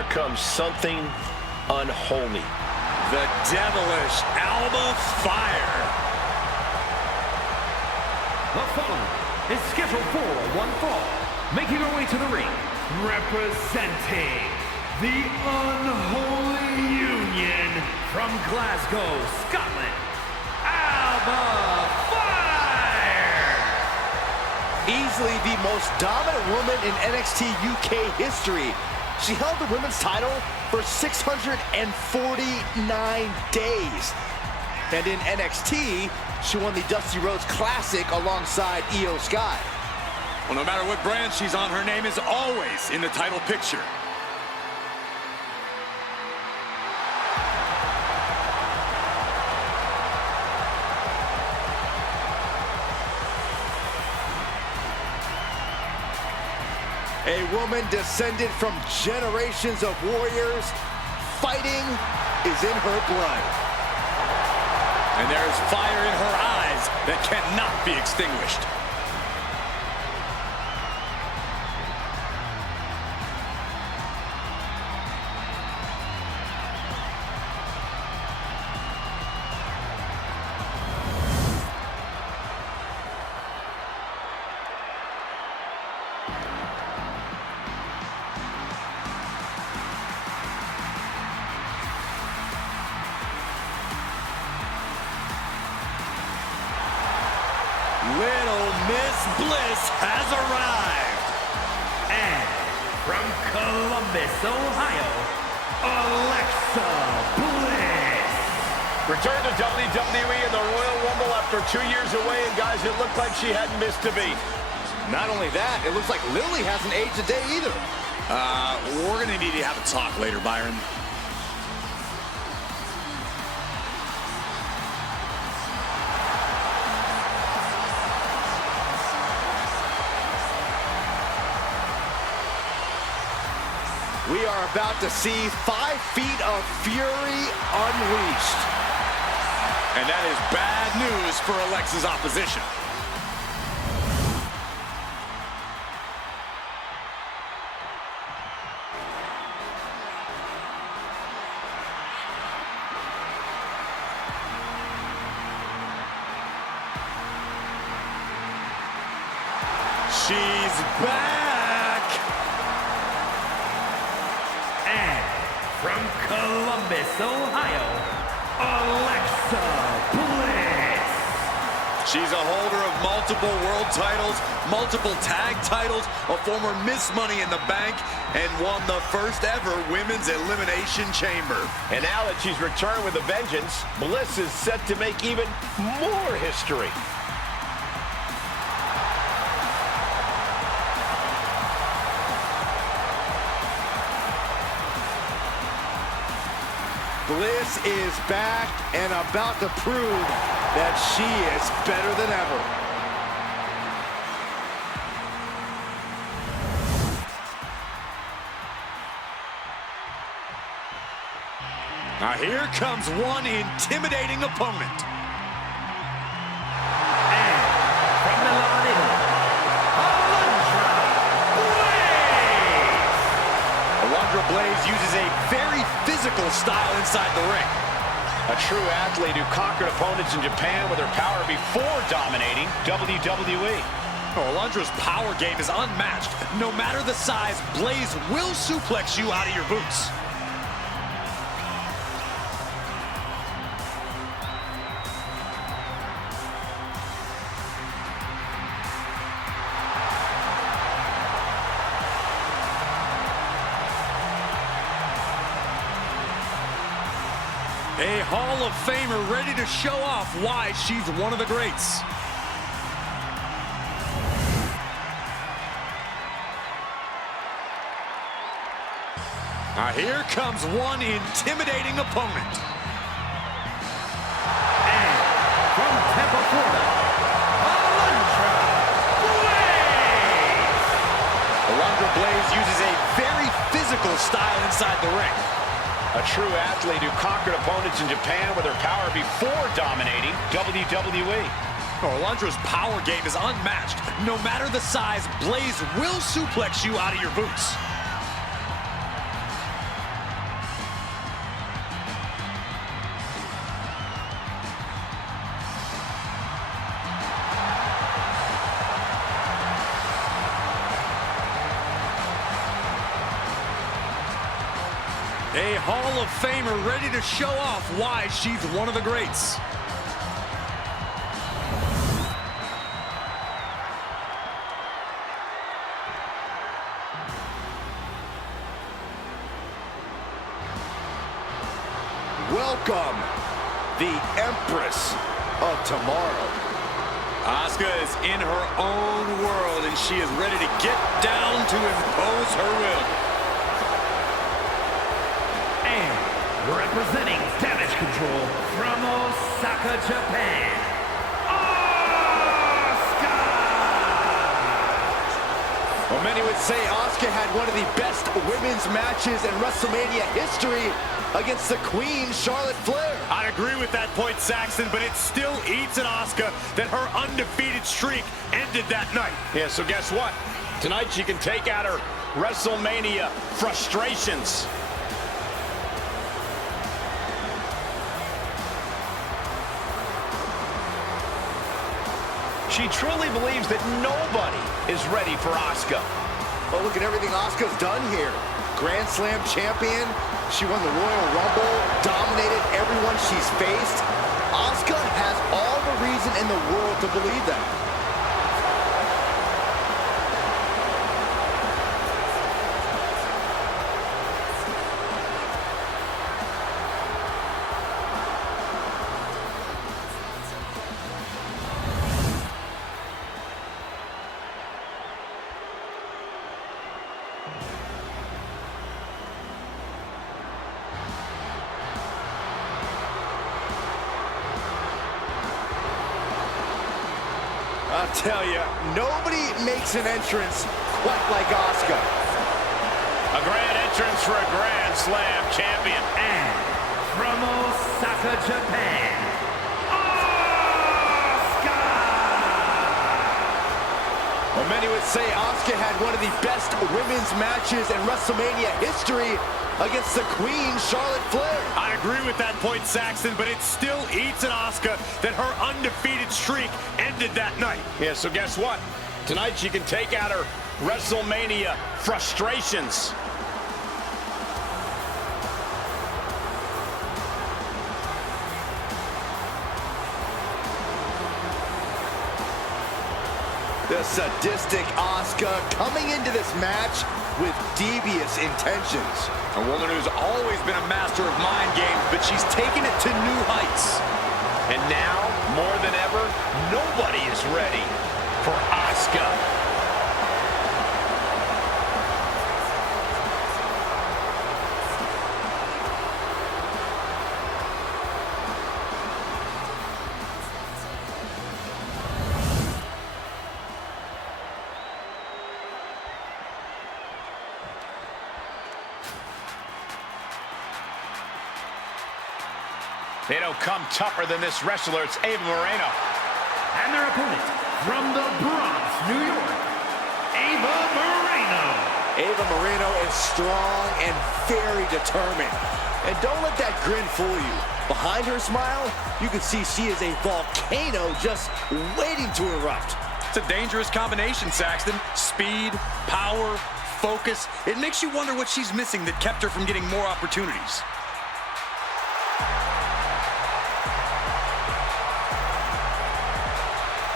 here comes something unholy. The devilish Alba Fire. The following is scheduled for one fall. Making her way to the ring, representing the Unholy Union from Glasgow, Scotland, Alba Fire! Easily the most dominant woman in NXT UK history. She held the women's title for 649 days. And in NXT, she won the Dusty Rhodes Classic alongside Io Sky. Well, no matter what brand she's on, her name is always in the title picture. A woman descended from generations of warriors. Fighting is in her blood. And there is fire in her eyes that cannot be extinguished. Little Miss Bliss has arrived. And from Columbus, Ohio, Alexa Bliss. Return to WWE in the Royal Rumble after 2 years away, and guys, it looked like she hadn't missed a beat. Not only that, it looks like Lily hasn't aged a day either. We're gonna need to have a talk later, Byron. We are about to see 5 feet of fury unleashed. And that is bad news for Alexa's opposition. She's back! And from Columbus, Ohio, Alexa Bliss. She's a holder of multiple world titles, multiple tag titles, a former Miss Money in the Bank, and won the first ever Women's Elimination Chamber. And now that she's returned with a vengeance, Bliss is set to make even more history. Bliss is back and about to prove that she is better than ever. Now here comes one intimidating opponent. And from Milan, Italy, Alundra Blaze uses a very physical style inside the ring. A true athlete who conquered opponents in Japan with her power before dominating WWE. Oh, Alundra's power game is unmatched. No matter the size, Blaze will suplex you out of your boots. A Hall of Famer ready to show off why she's one of the greats. Now here comes one intimidating opponent. And from Tampa, Florida, Alundra Blaze. Alundra Blaze uses a very physical style inside the ring. A true athlete who conquered opponents in Japan with her power before dominating WWE. Oh, Alundra's power game is unmatched. No matter the size, Blaze will suplex you out of your boots. A Hall of Famer ready to show off why she's one of the greats. Welcome, the Empress of Tomorrow. Asuka is in her own world, and she is ready to get down to impose her will. And representing Damage Control from Osaka, Japan, Asuka! Well, many would say Asuka had one of the best women's matches in WrestleMania history against the Queen, Charlotte Flair. I agree with that point, Saxton, but it still eats at Asuka that her undefeated streak ended that night. Yeah, so guess what? Tonight she can take out her WrestleMania frustrations. She truly believes that nobody is ready for Asuka. Well, look at everything Asuka's done here. Grand Slam champion. She won the Royal Rumble, dominated everyone she's faced. Asuka has all the reason in the world to believe that. I'll tell you, nobody makes an entrance quite like Asuka. A grand entrance for a Grand Slam champion. And from Osaka, Japan, Asuka! Well, many would say Asuka had one of the best women's matches in WrestleMania history against the Queen, Charlotte Flair. I agree with that point, Saxton, but it still eats at Asuka that her undefeated streak ended that night. Yeah, so guess what? Tonight she can take out her WrestleMania frustrations. The sadistic Asuka coming into this match with devious intentions. A woman who's always been a master of mind games, but she's taken it to new heights. And now, more than ever, nobody is ready for Asuka. They don't come tougher than this wrestler. It's Ava Moreno. And their opponent from the Bronx, New York, Ava Moreno. Ava Moreno is strong and very determined. And don't let that grin fool you. Behind her smile, you can see she is a volcano just waiting to erupt. It's a dangerous combination, Saxton. Speed, power, focus. It makes you wonder what she's missing that kept her from getting more opportunities.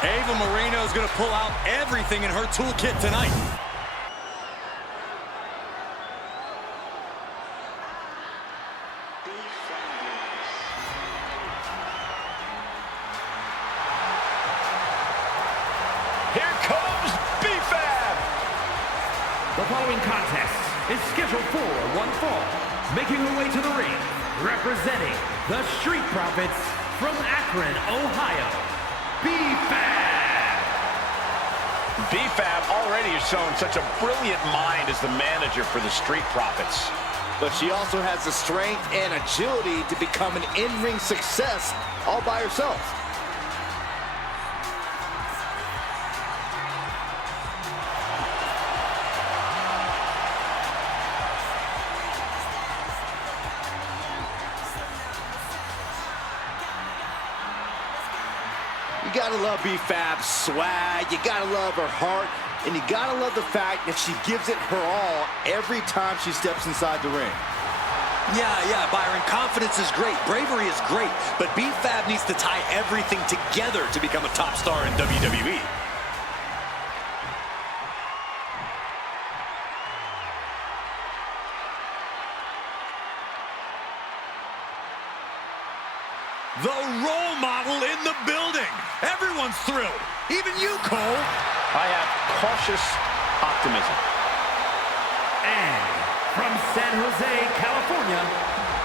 Ava Moreno is going to pull out everything in her toolkit tonight. Here comes B-Fab. The following contest is scheduled for one fall. Making her way to the ring, representing the Street Profits from Akron, Ohio, B-Fab. B-Fab already has shown such a brilliant mind as the manager for the Street Profits. But she also has the strength and agility to become an in-ring success all by herself. You gotta love B-Fab's swag, you gotta love her heart, and you gotta love the fact that she gives it her all every time she steps inside the ring. Yeah, Byron, confidence is great, bravery is great, but B-Fab needs to tie everything together to become a top star in WWE. The role model in the building. Everyone's thrilled. Even you, Cole. I have cautious optimism. And from San Jose, California,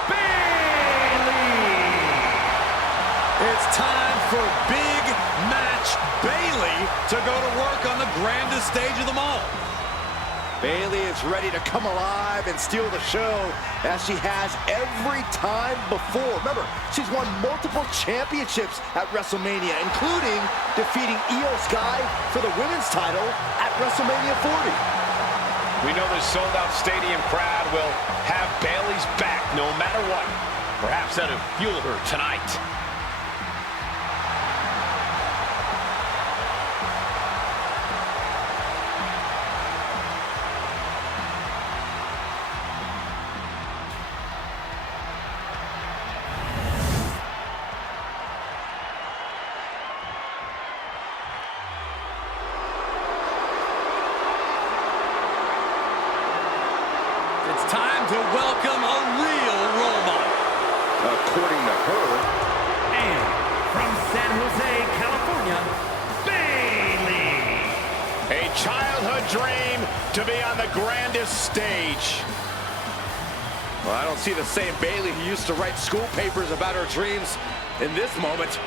Bayley! It's time for Big Match Bayley to go to work on the grandest stage of them all. Bayley is ready to come alive and steal the show as she has every time before. Remember, she's won multiple championships at WrestleMania, including defeating Io Sky for the women's title at WrestleMania 40. We know the sold-out stadium crowd will have Bayley's back no matter what. Perhaps that'll fuel her tonight. It's time to welcome a real role model. According to her. And from San Jose, California, Bayley! A childhood dream to be on the grandest stage. Well, I don't see the same Bayley who used to write school papers about her dreams in this moment.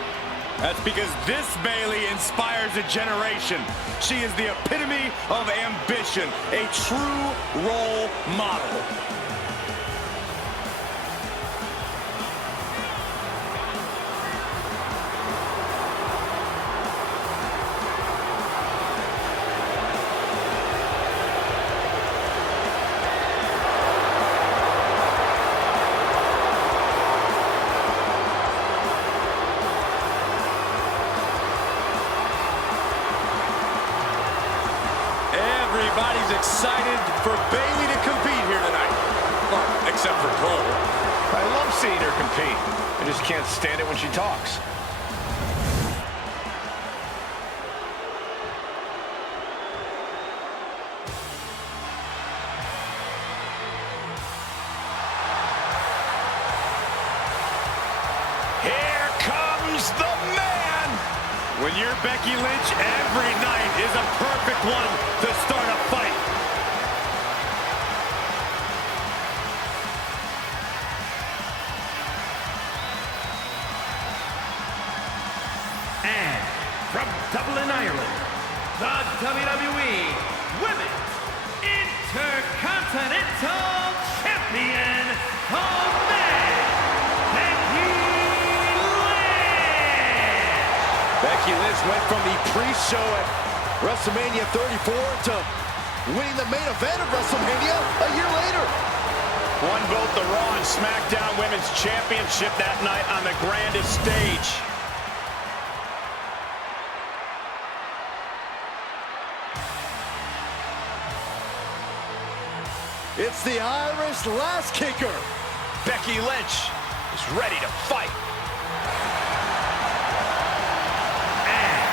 That's because this Bayley inspires a generation. She is the epitome of ambition, a true role model. Everybody's excited for Bayley to compete here tonight. Well, except for Cole. I love seeing her compete. I just can't stand it when she talks. Here comes the man! When you're Becky Lynch, every night is a perfect one to start a fight. And from Dublin, Ireland, the WWE Women's Intercontinental Champion, the man, Becky Lynch! Becky Lynch went from the pre-show at WrestleMania 34 to winning the main event of WrestleMania a year later. Won both the Raw and SmackDown Women's Championship that night on the grandest stage. It's the Irish last kicker. Becky Lynch is ready to fight. And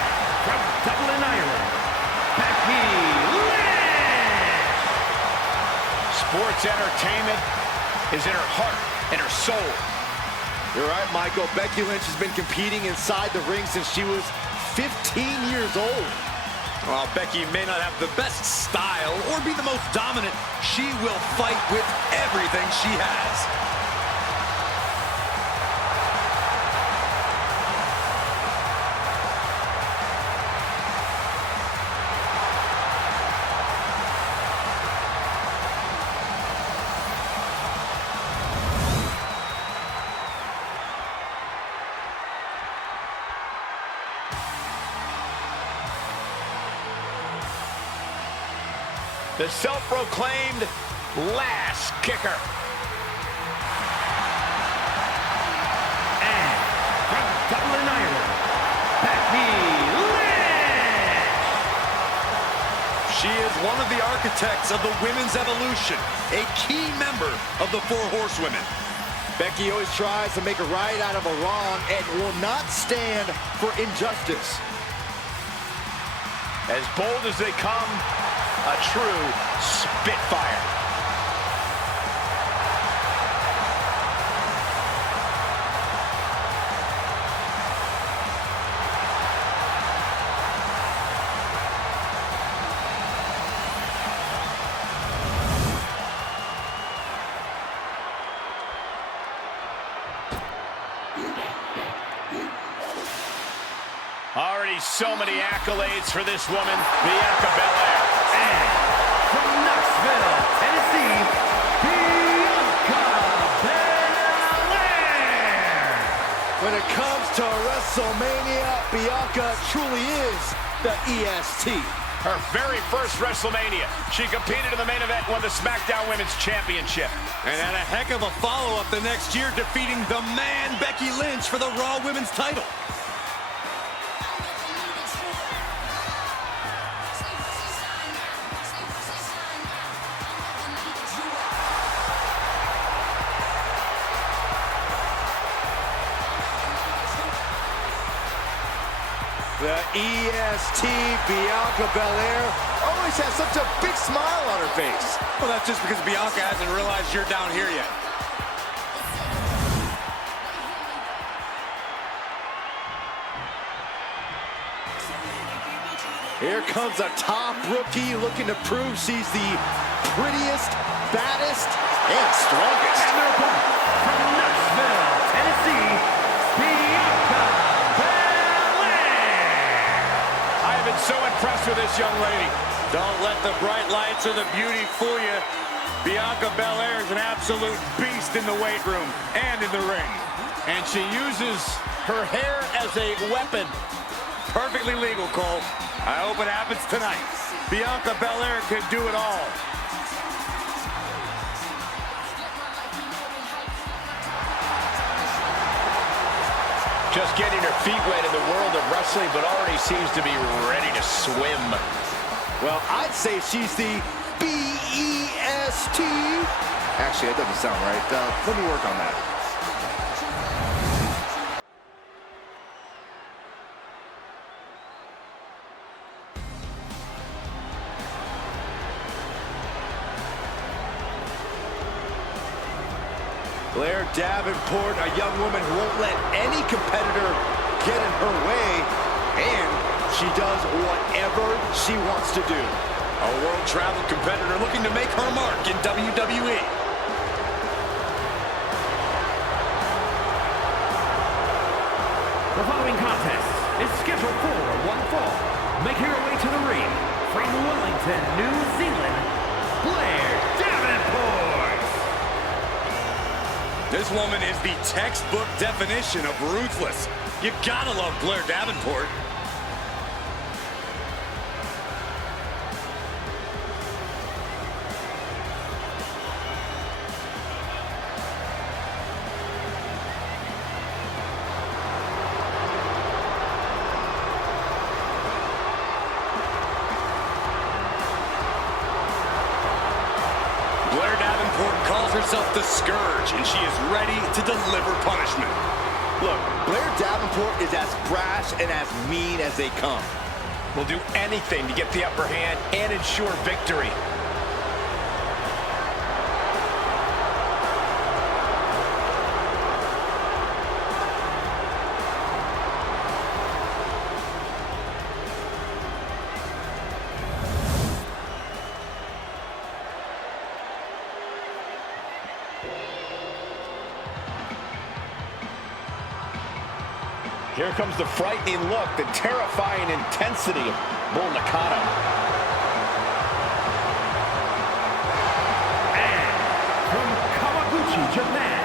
from Dublin, Ireland, Becky Lynch! Sports entertainment is in her heart and her soul. You're right, Michael. Becky Lynch has been competing inside the ring since she was 15 years old. While Becky may not have the best style or be the most dominant, she will fight with everything she has. The self-proclaimed last kicker. And from Dublin, Ireland, Becky Lynch! She is one of the architects of the women's evolution, a key member of the Four Horsewomen. Becky always tries to make a right out of a wrong and will not stand for injustice. As bold as they come, a true spitfire. Already so many accolades for this woman, Bianca Belair. And from Knoxville, Tennessee, Bianca Belair. When it comes to WrestleMania, Bianca truly is the EST. Her very first WrestleMania, she competed in the main event and won the SmackDown Women's Championship. And had a heck of a follow-up the next year, defeating the man, Becky Lynch, for the Raw Women's title. The EST, Bianca Belair, always has such a big smile on her face. Well, that's just because Bianca hasn't realized you're down here yet. Here comes a top rookie looking to prove she's the prettiest, baddest, and strongest. And their opponent, from Knoxville, Tennessee, Bianca Belair. I have been so impressed with this young lady. Don't let the bright lights or the beauty fool you. Bianca Belair is an absolute beast in the weight room and in the ring. And she uses her hair as a weapon. Perfectly legal, Cole. I hope it happens tonight. Bianca Belair can do it all. Just getting her feet wet in the world of wrestling, but already seems to be ready to swim. Well, I'd say she's the B-E-S-T. Actually, that doesn't sound right. Let me work on that. Blair Davenport, a young woman who won't let any competitor get in her way, and she does whatever she wants to do. A world travel competitor looking to make her mark in WWE. The following contest is scheduled for one fall. Making her way to the ring from Wellington, New Zealand, Blair Davenport. This woman is the textbook definition of ruthless. You gotta love Blair Davenport. Blair Davenport calls herself the Scourge, and she is ready to deliver punishment. Look, Blair Davenport is as brash and as mean as they come. Will do anything to get the upper hand and ensure victory. Here comes the frightening look, the terrifying intensity of Bull Nakano. And from Kawaguchi, Japan,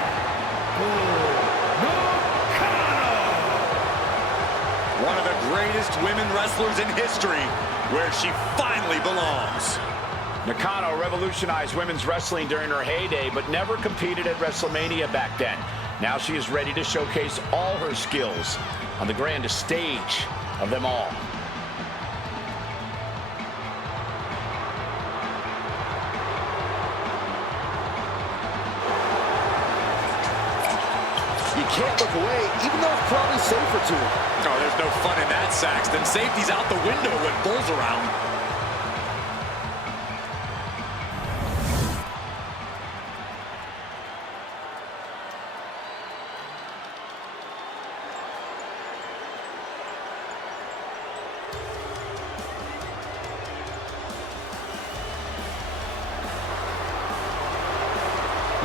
Bull Nakano. One of the greatest women wrestlers in history, where she finally belongs. Nakano revolutionized women's wrestling during her heyday, but never competed at WrestleMania back then. Now she is ready to showcase all her skills on the grandest stage of them all. can't look away, even though it's probably safer to him. Oh, there's no fun in that, Saxton. Safety's out the window when Bull's around.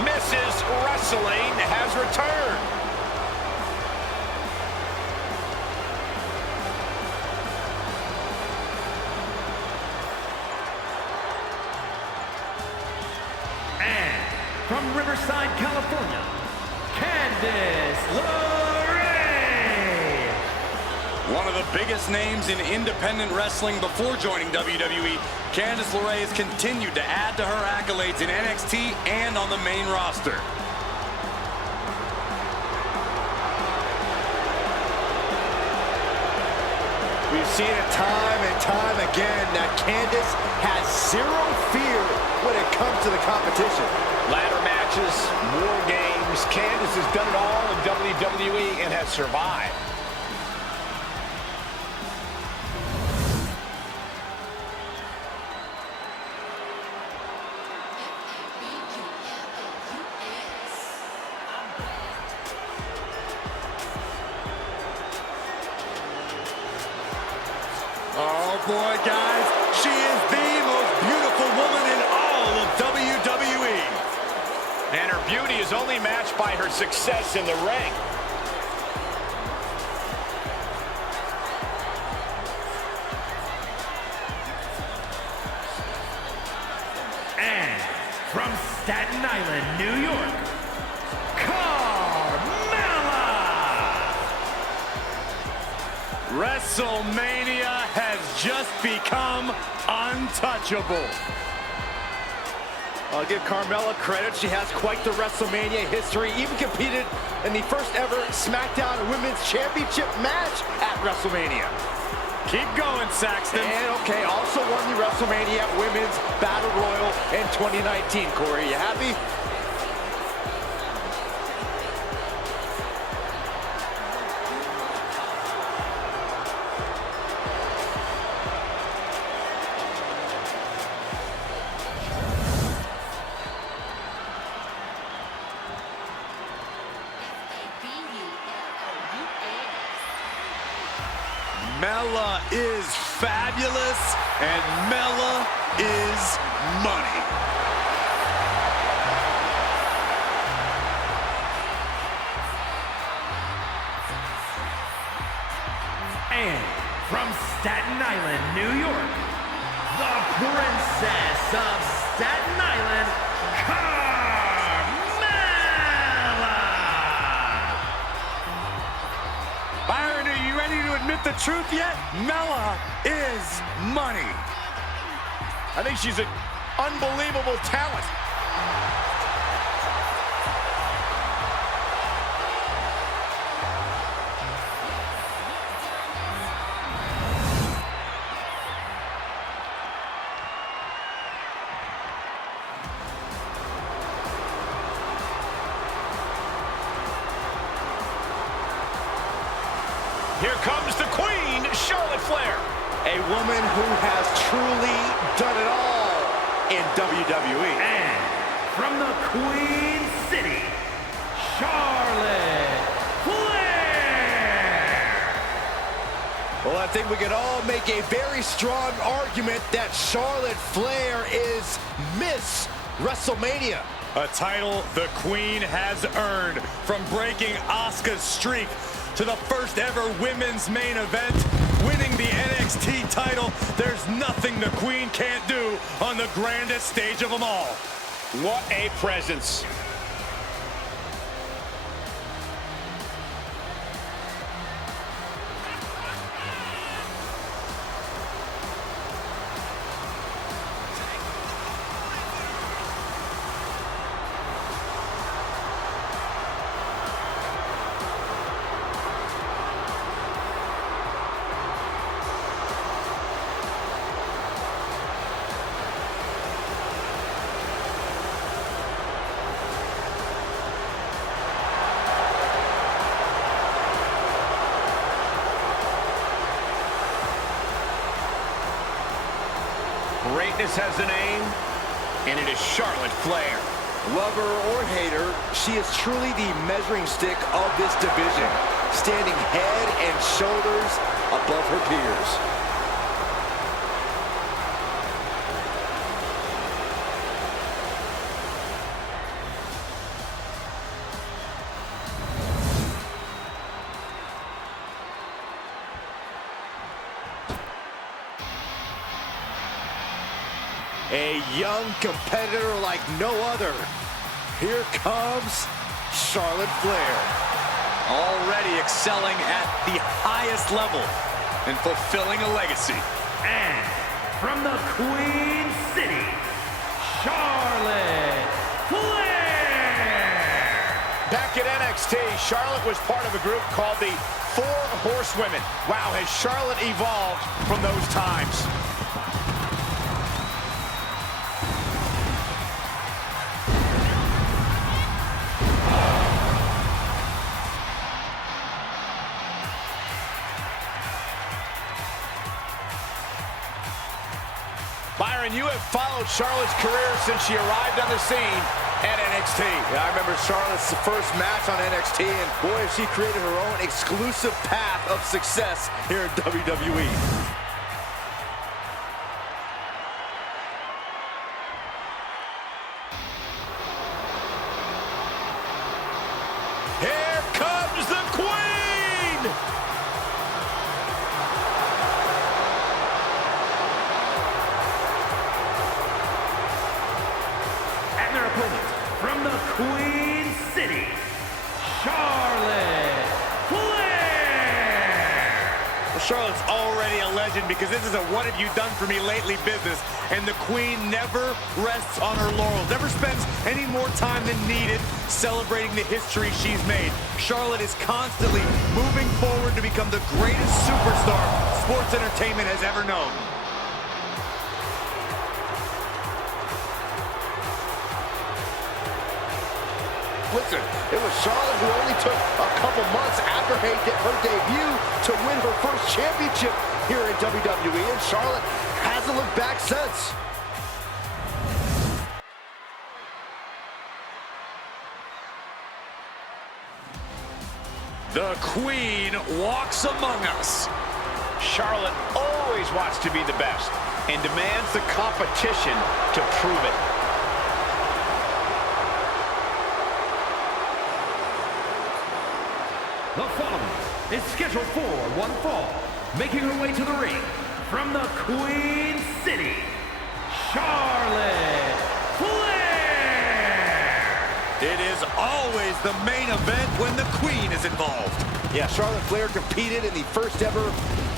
Mrs. Wrestling has returned. And from Riverside, California, Candice LeRae. One of the biggest names in independent wrestling before joining WWE, Candice LeRae has continued to add to her accolades in NXT and on the main roster. We've seen it time and time again that Candice has zero fear when it comes to the competition. Ladder matches, war games. Candice has done it all in WWE and has survived. Oh boy, guys, she is the most beautiful woman in all of WWE. And her beauty is only matched by her success in the ring. And from Staten Island, New York, WrestleMania has just become untouchable. I'll give Carmella credit. She has quite the WrestleMania history. Even competed in the first ever SmackDown Women's Championship match at WrestleMania. Keep going, Saxton. And okay, also won the WrestleMania Women's Battle Royal in 2019. Corey, you happy? Mella is fabulous, and Mella is money. And from Staten Island, New York, the Princess of Staten Island, Carmella. Byron, are you ready to admit the truth yet? Mella is money. I think she's an unbelievable talent. Here comes the Queen, Charlotte Flair. A woman who has truly done it all in WWE. And from the Queen City, Charlotte Flair. Well, I think we can all make a very strong argument that Charlotte Flair is Miss WrestleMania. A title the Queen has earned, from breaking Asuka's streak to the first ever women's main event, winning the NXT title. There's nothing the Queen can't do on the grandest stage of them all. What a presence. Greatness has a name, and it is Charlotte Flair. Lover or hater, she is truly the measuring stick of this division, standing head and shoulders above her peers. A young competitor like no other. Here comes Charlotte Flair. Already excelling at the highest level and fulfilling a legacy. And from the Queen City, Charlotte Flair! Back at NXT, Charlotte was part of a group called the Four Horsewomen. Wow, has Charlotte evolved from those times. Byron, you have followed Charlotte's career since she arrived on the scene at NXT. Yeah, I remember Charlotte's first match on NXT, and boy, she created her own exclusive path of success here in WWE. Here comes the Queen! And their opponent, from the Queen City, Charlotte Flair! Well, Charlotte's already a legend because this is a what have you done for me lately business. And the Queen never rests on her laurels, never spends any more time than needed celebrating the history she's made. Charlotte is constantly moving forward to become the greatest superstar sports entertainment has ever known. Listen, it was Charlotte who only took a couple months after her debut to win her first championship here in WWE, and Charlotte hasn't looked back since. The Queen walks among us. Charlotte always wants to be the best and demands the competition to prove it. The following is scheduled for one fall, making her way to the ring, from the Queen City, Charlotte Flair! It is always the main event when the Queen is involved. Yeah, Charlotte Flair competed in the first ever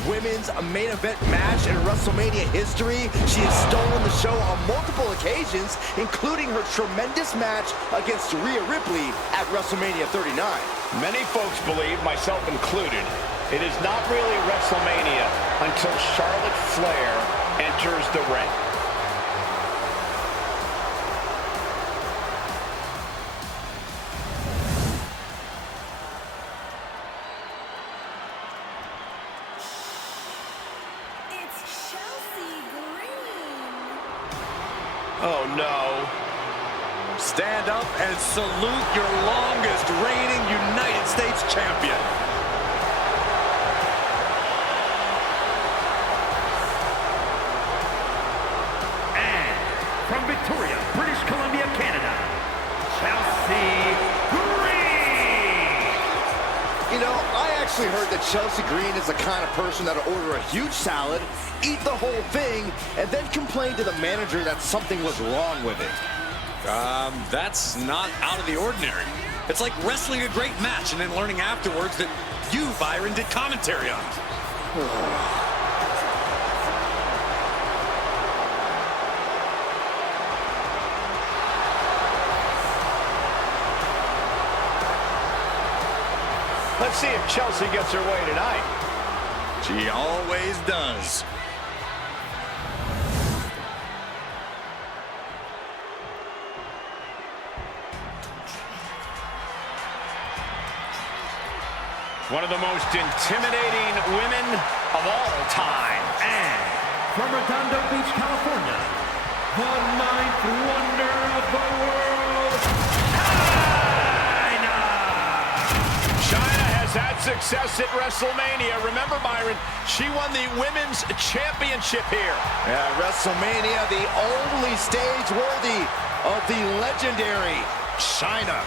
women's main event match in WrestleMania history. She has stolen the show on multiple occasions, including her tremendous match against Rhea Ripley at WrestleMania 39. Many folks believe, myself included, it is not really WrestleMania until Charlotte Flair enters the ring. Oh no. Stand up and salute your longest reigning United States champion. And from Victoria, British Columbia, Canada, Chelsea Green! You know, I actually heard that Chelsea Green is the kind of person that'll order a huge salad, eat the whole thing, and then complain to the manager that something was wrong with it. That's not out of the ordinary. It's like wrestling a great match and then learning afterwards that you, Byron, did commentary on it. Let's see if Chelsea gets her way tonight. She always does. One of the most intimidating women of all time. And from Redondo Beach, California, the ninth wonder of the world, Chyna has had success at WrestleMania. Remember, Byron, she won the Women's Championship here. Yeah, WrestleMania, the only stage worthy of the legendary Chyna.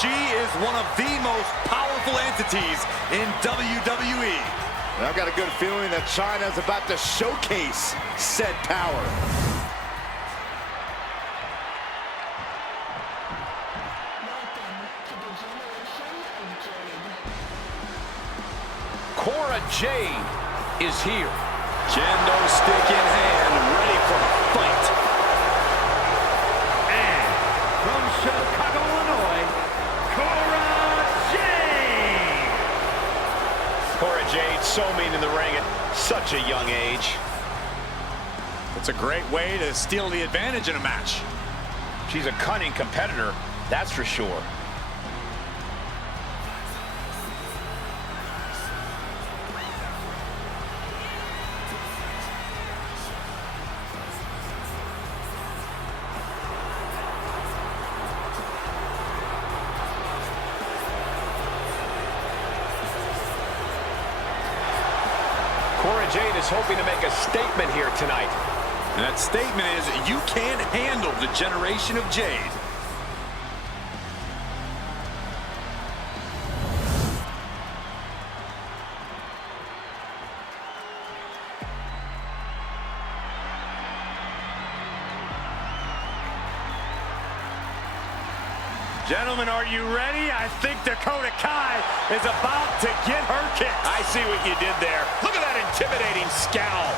She is one of the most powerful entities in WWE. And I've got a good feeling that Chyna is about to showcase said power. Cora Jade is here. Kendo stick in hand, ready for the fight. and from Chicago, Illinois, Cora Jade. Cora Jade, so mean in the ring at such a young age. It's a great way to steal the advantage in a match. She's a cunning competitor, that's for sure. Cora Jade is hoping to make a statement here tonight. And that statement is, you can't handle the generation of Jade. Gentlemen, are you ready? I think Dakota Kai is about to get her kick. I see what you did there. Look at that intimidating scowl.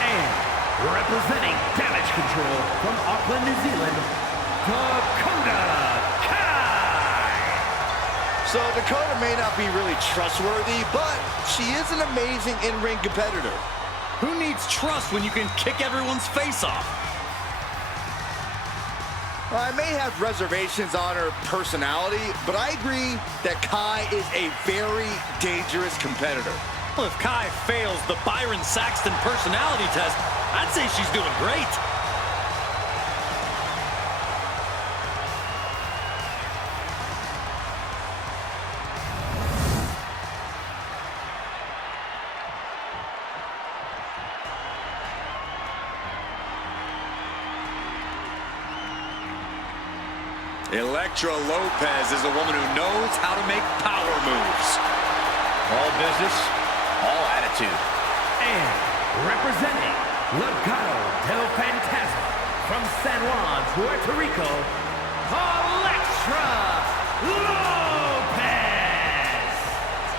And representing Damage Control from Auckland, New Zealand, Dakota Kai. So Dakota may not be really trustworthy, but she is an amazing in-ring competitor. Who needs trust when you can kick everyone's face off? I may have reservations on her personality, but I agree that Kai is a very dangerous competitor. Well, if Kai fails the Byron Saxton personality test, I'd say she's doing great. Elektra Lopez is a woman who knows how to make power moves. All business, all attitude. And representing Legado del Fantasma from San Juan, Puerto Rico, Elektra Lopez.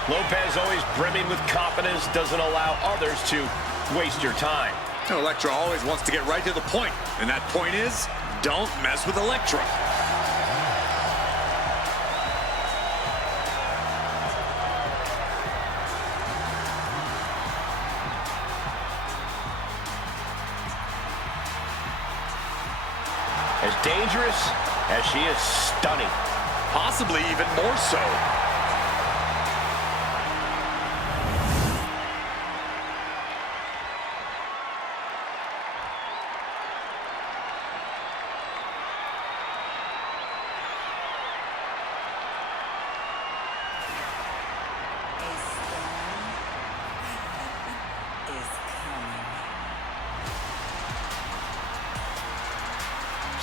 Lopez always brimming with confidence, doesn't allow others to waste your time. Elektra always wants to get right to the point, and that point is, don't mess with Elektra. As dangerous as she is stunning. Possibly even more so.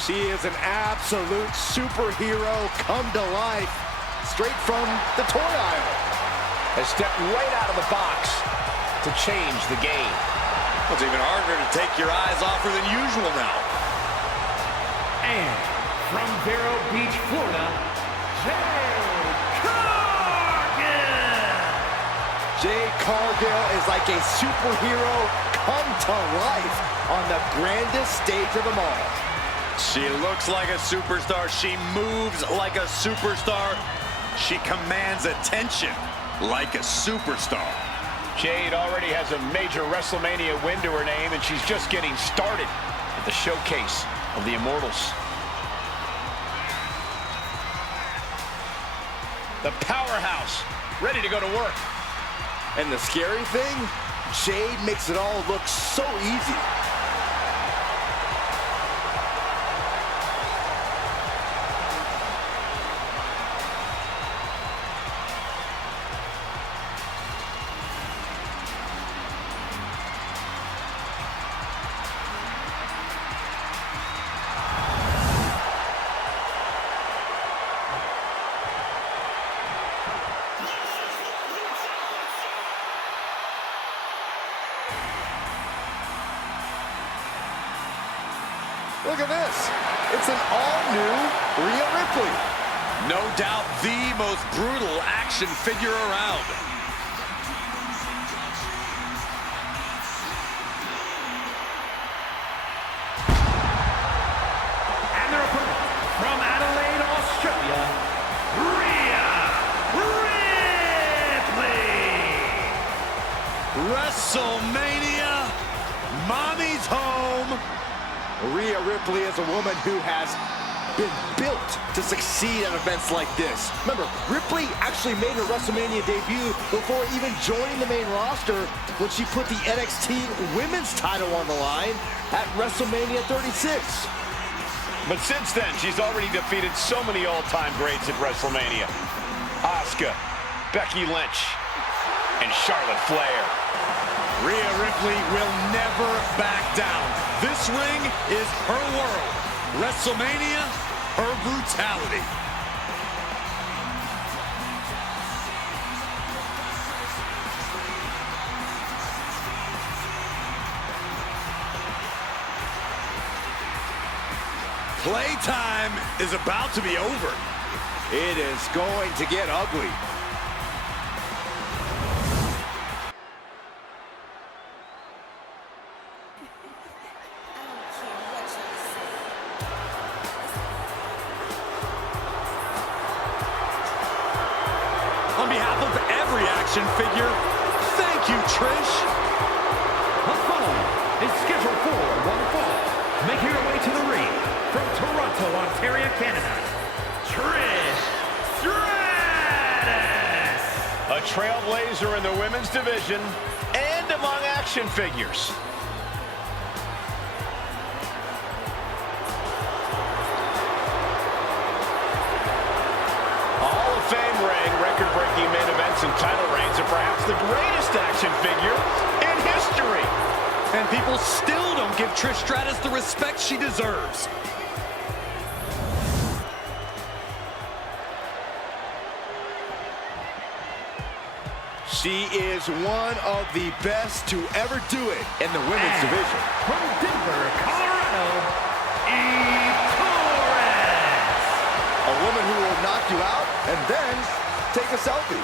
She is an absolute superhero come to life, straight from the toy aisle. Has stepped right out of the box to change the game. It's even harder to take your eyes off her than usual now. And from Vero Beach, Florida, Jade Cargill. Jade Cargill is like a superhero come to life on the grandest stage of them all. She looks like a superstar. She moves like a superstar. She commands attention like a superstar. Jade already has a major WrestleMania win to her name, and she's just getting started at the showcase of the Immortals. The powerhouse, ready to go to work. And the scary thing, Jade makes it all look so easy. Look at this. It's an all-new Rhea Ripley. No doubt the most brutal action figure around. And their opponent from Adelaide, Australia, Rhea Ripley. WrestleMania, mommy's home. Rhea Ripley is a woman who has been built to succeed at events like this. Remember, Ripley actually made her WrestleMania debut before even joining the main roster when she put the NXT Women's title on the line at WrestleMania 36. But since then, she's already defeated so many all-time greats at WrestleMania. Asuka, Becky Lynch, and Charlotte Flair. Rhea Ripley will never back down. This ring is her world. WrestleMania, her brutality. Playtime is about to be over. It is going to get ugly. On behalf of every action figure, thank you, Trish. The following is scheduled for one fall. Making her way to the ring from Toronto, Ontario, Canada, Trish Stratus. A trailblazer in the women's division and among action figures. A Hall of Fame ring, record-breaking main events and title reigns, and perhaps the greatest action figure in history. And people still don't give Trish Stratus the respect she deserves. She is one of the best to ever do it in the women's division. From Denver, Colorado, Torres. A woman who will knock you out and then take a selfie.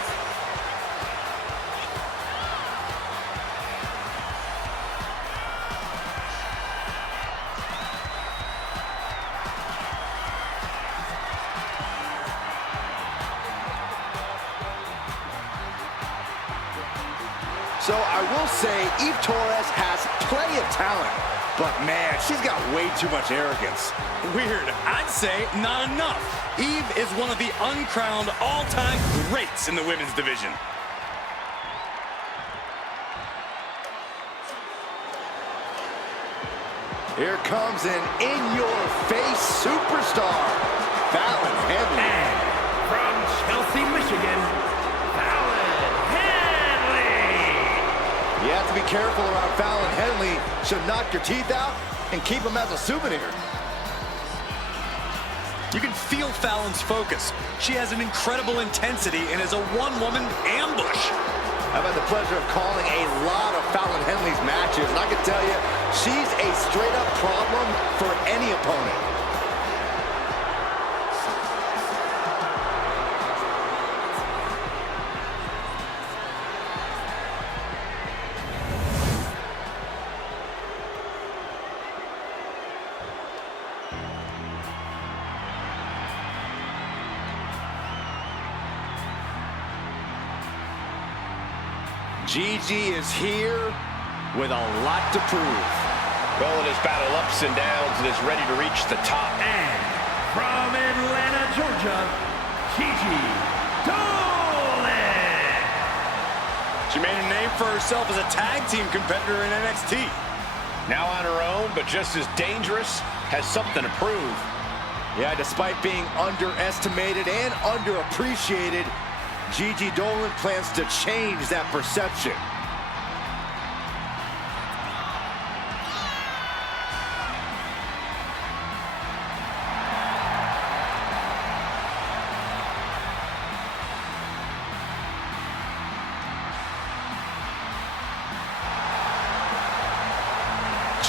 So I will say Eve Torres has plenty of talent, but man, she's got way too much arrogance. Weird. I'd say not enough. Eve is one of the uncrowned all-time greats in the women's division. Here comes an in-your-face superstar, Fallon Henley. And from Chelsea, Michigan, Fallon Henley. You have to be careful around Fallon Henley. She'll knock your teeth out and keep them as a souvenir. You can feel Fallon's focus. She has an incredible intensity and is a one-woman ambush. I've had the pleasure of calling a lot of Fallon Henley's matches, and I can tell you, she's a straight-up problem for any opponent. Gigi is here with a lot to prove. Well, it has battled ups and downs and is ready to reach the top. And from Atlanta, Georgia, Gigi Dolan. She made a name for herself as a tag team competitor in NXT. Now on her own, but just as dangerous, has something to prove. Yeah, despite being underestimated and underappreciated, Gigi Dolan plans to change that perception.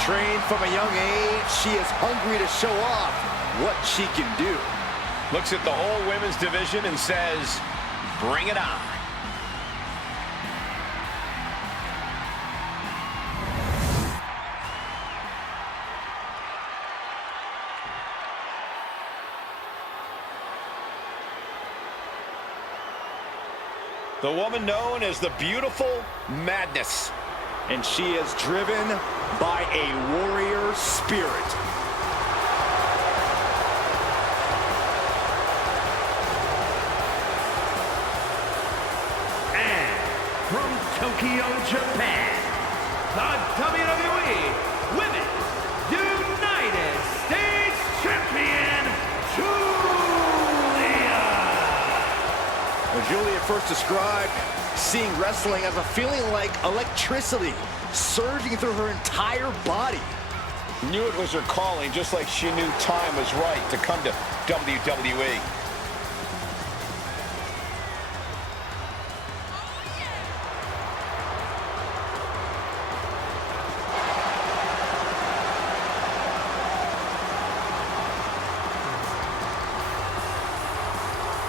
Trained from a young age, she is hungry to show off what she can do. Looks at the whole women's division and says, bring it on. The woman known as the Beautiful Madness. And she is driven by a warrior spirit. And from Tokyo, Japan, the WWE Women's United States Champion, Julia. Well, Julia first described seeing wrestling as a feeling like electricity surging through her entire body. Knew it was her calling, just like she knew time was right to come to WWE.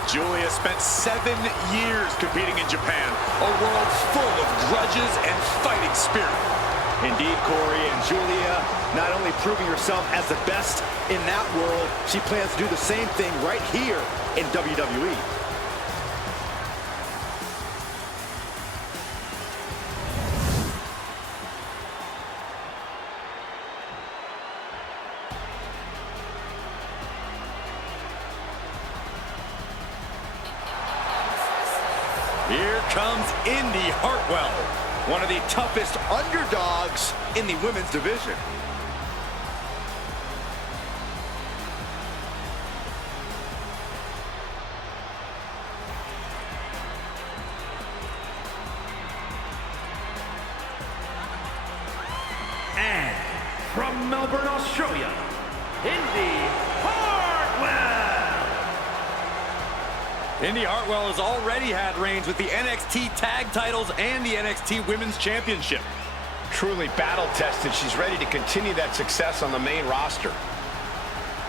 Julia spent 7 years competing in Japan, a world full of grudges and fighting spirit. Indeed, Corey, and Julia not only proving herself as the best in that world, she plans to do the same thing right here in WWE. Here comes Indy Hartwell, One of the toughest underdogs in the women's division. And from Melbourne, Australia, Indy Hartwell. Indy Hartwell has already had reigns with the NXT Tag Titles and the NXT Women's Championship. Truly battle-tested. She's ready to continue that success on the main roster.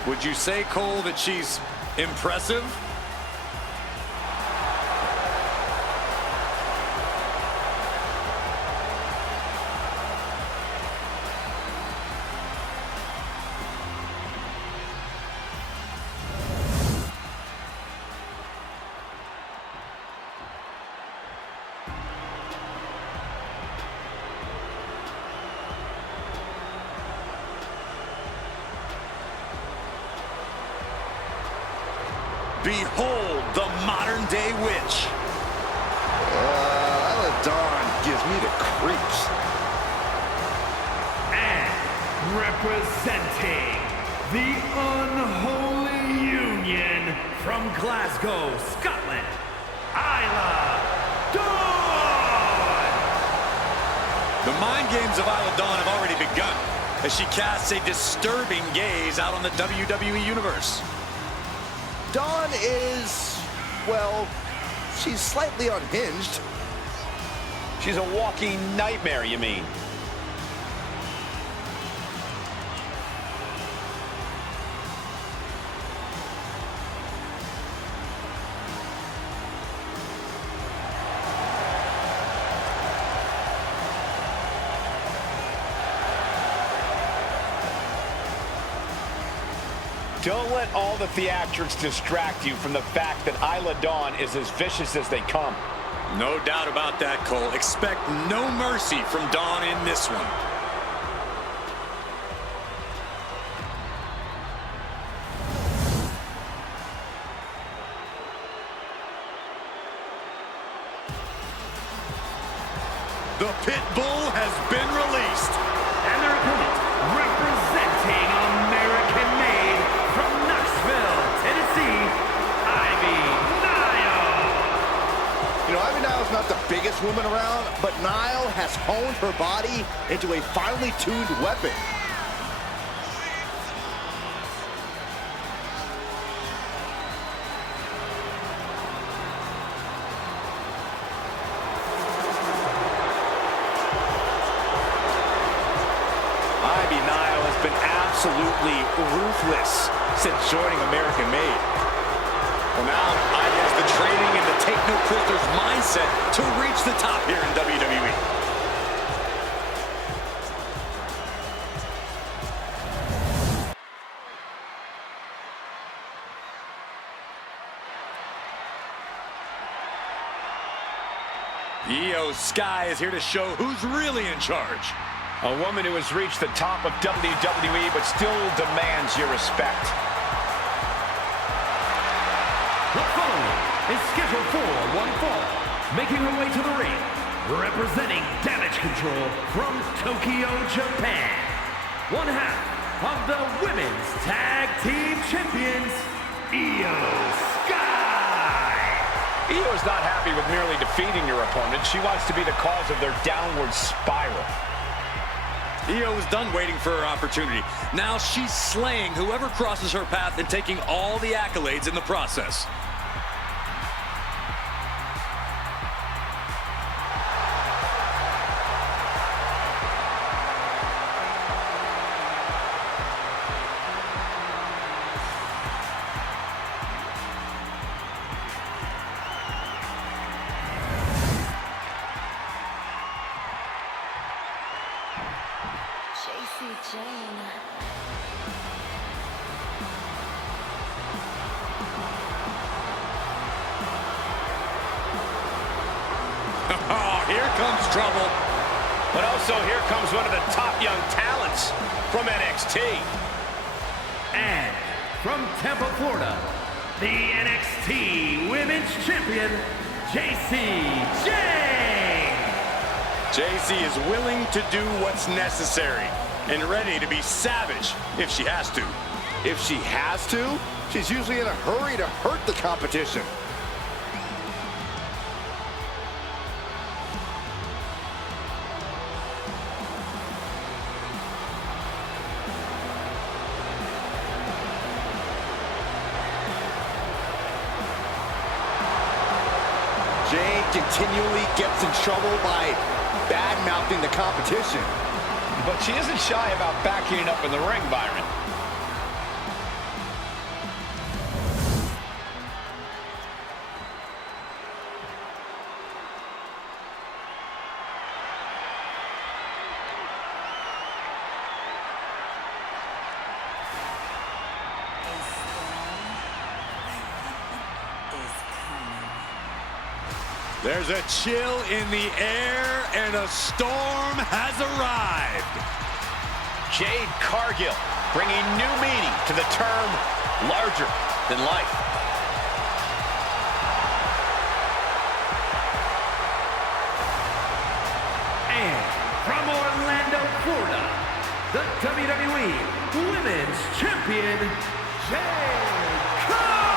Would you say, Cole, that she's impressive? Behold the modern-day witch. Isla Dawn gives me the creeps. And representing the unholy union from Glasgow, Scotland, Isla Dawn. The mind games of Isla Dawn have already begun as she casts a disturbing gaze out on the WWE Universe. Dawn is, well, she's slightly unhinged. She's a walking nightmare, you mean? Don't let all the theatrics distract you from the fact that Isla Dawn is as vicious as they come. No doubt about that, Cole. Expect no mercy from Dawn in this one. The Pit Bull has been released. And their opponent, representing American-made from Knoxville, Tennessee, Ivy Nile. You know, Ivy Nile's not the biggest woman around, but Nile has honed her body into a finely tuned weapon. Ivy Nile has been absolutely ruthless since joining American Made. Well, now Ivy has the training and the take no prisoners mindset to reach the top here in WWE. Io Sky is here to show who's really in charge. A woman who has reached the top of WWE but still demands your respect. The following is scheduled for one fall, making her way to the ring, representing Damage Control from Tokyo, Japan. One half of the Women's Tag Team Champions, Io Sky. Io is not happy with merely defeating your opponent. She wants to be the cause of their downward spiral. Io is done waiting for her opportunity. Now she's slaying whoever crosses her path and taking all the accolades in the process. Oh, here comes trouble. But also here comes one of the top young talents from NXT. And from Tampa, Florida, the NXT Women's Champion, JC Jane. JC is willing to do what's necessary and ready to be savage if she has to. If she has to, she's usually in a hurry to hurt the competition. Jane continually gets in trouble by bad-mouthing the competition. But she isn't shy about backing it up in the ring, Byron. There's a chill in the air and a storm has arrived. Jade Cargill bringing new meaning to the term larger than life. And from Orlando, Florida, the WWE Women's Champion, Jade Cargill.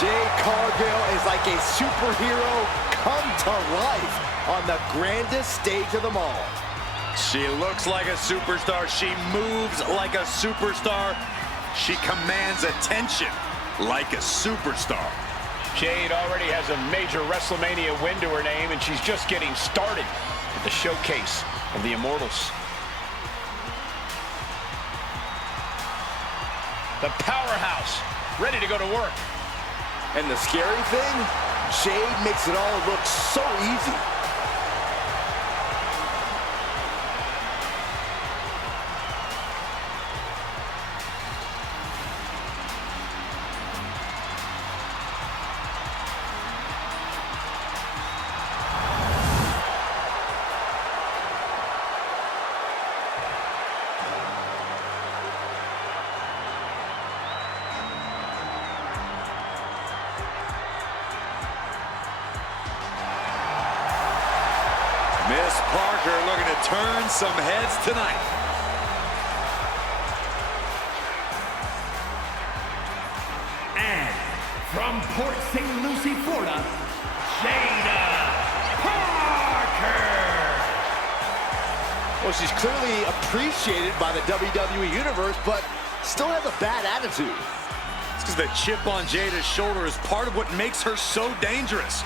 Jade Cargill is like a superhero come to life on the grandest stage of them all. She looks like a superstar. She moves like a superstar. She commands attention like a superstar. Jade already has a major WrestleMania win to her name, and she's just getting started with the showcase of the Immortals. The powerhouse, ready to go to work. And the scary thing, Jade makes it all look so easy. Jess Parker looking to turn some heads tonight. And from Port St. Lucie, Florida, Jada Parker. Well, she's clearly appreciated by the WWE Universe, but still has a bad attitude. It's because the chip on Jada's shoulder is part of what makes her so dangerous.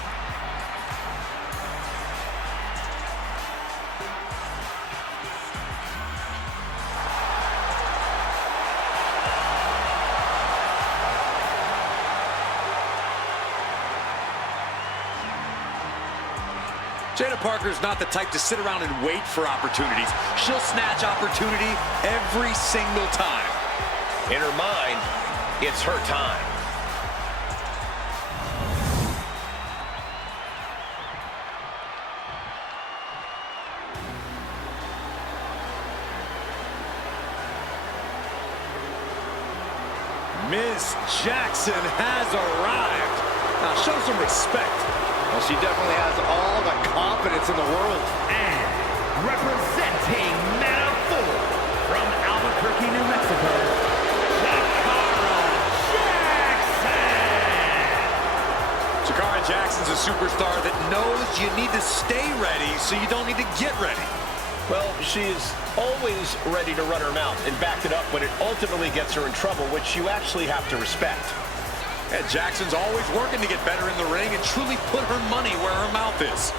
Jada Parker's not the type to sit around and wait for opportunities. She'll snatch opportunity every single time. In her mind, it's her time. Miss Jackson has arrived. Now show some respect. Well, she definitely has all the confidence in the world. And representing Meta-4 from Albuquerque, New Mexico, Jakara Jackson's a superstar that knows you need to stay ready so you don't need to get ready. Well, she is always ready to run her mouth and back it up when it ultimately gets her in trouble, which you actually have to respect. And Jackson's always working to get better in the ring and truly put her money where her mouth is.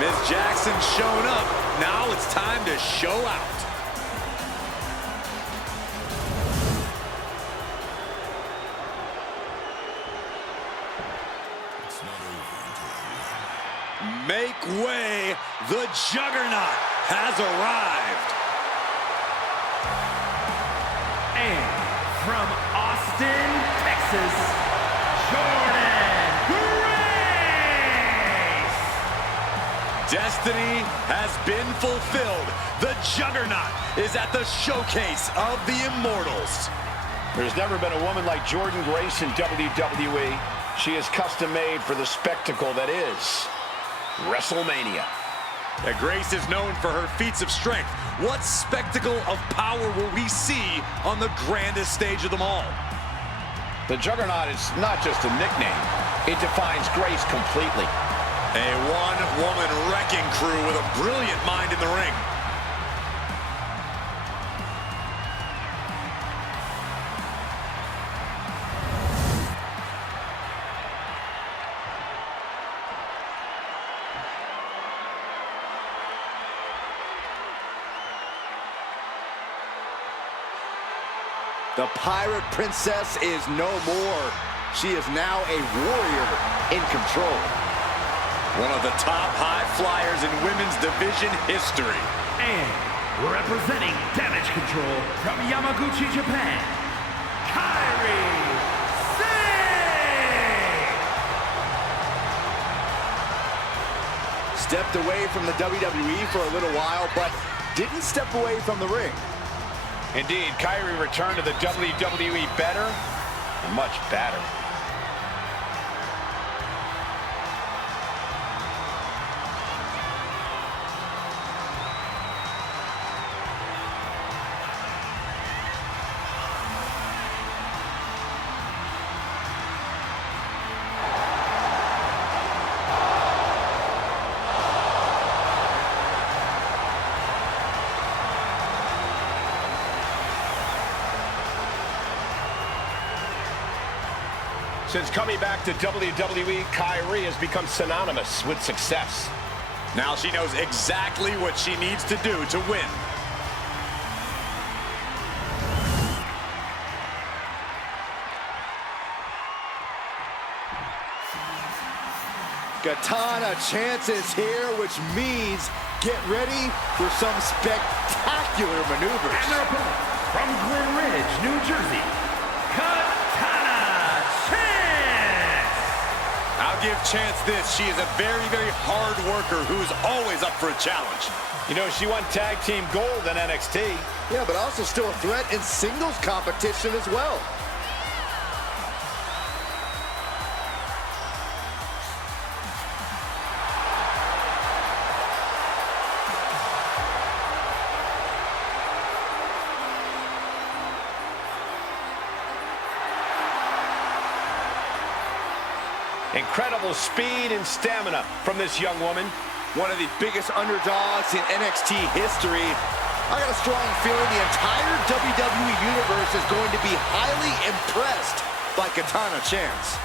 Miss Jackson's shown up. Now it's time to show out. Make way. The Juggernaut has arrived. And from Austin, Texas, Jordan Grace. Destiny has been fulfilled. The Juggernaut is at the showcase of the Immortals. There's never been a woman like Jordan Grace in WWE. She is custom made for the spectacle that is WrestleMania. Grace is known for her feats of strength. What spectacle of power will we see on the grandest stage of them all? The Juggernaut is not just a nickname. It defines Grace completely. A one-woman wrecking crew with a brilliant mind in the ring. The Pirate Princess is no more. She is now a warrior in control. One of the top high flyers in women's division history. And representing Damage Control from Yamaguchi, Japan, Kairi Sane! Stepped away from the WWE for a little while, but didn't step away from the ring. Indeed, Kairi returned to the WWE better and much better. Since coming back to WWE, Kairi has become synonymous with success. Now she knows exactly what she needs to do to win. Katana chances here, which means get ready for some spectacular maneuvers. And their opponent, from Glen Ridge, New Jersey, Katana Chance. I'll give Chance this. She is a very, very hard worker who is always up for a challenge. You know, she won tag team gold in NXT. Yeah, but also still a threat in singles competition as well. Incredible speed and stamina from this young woman. One of the biggest underdogs in NXT history. I got a strong feeling the entire WWE Universe is going to be highly impressed by Katana Chance.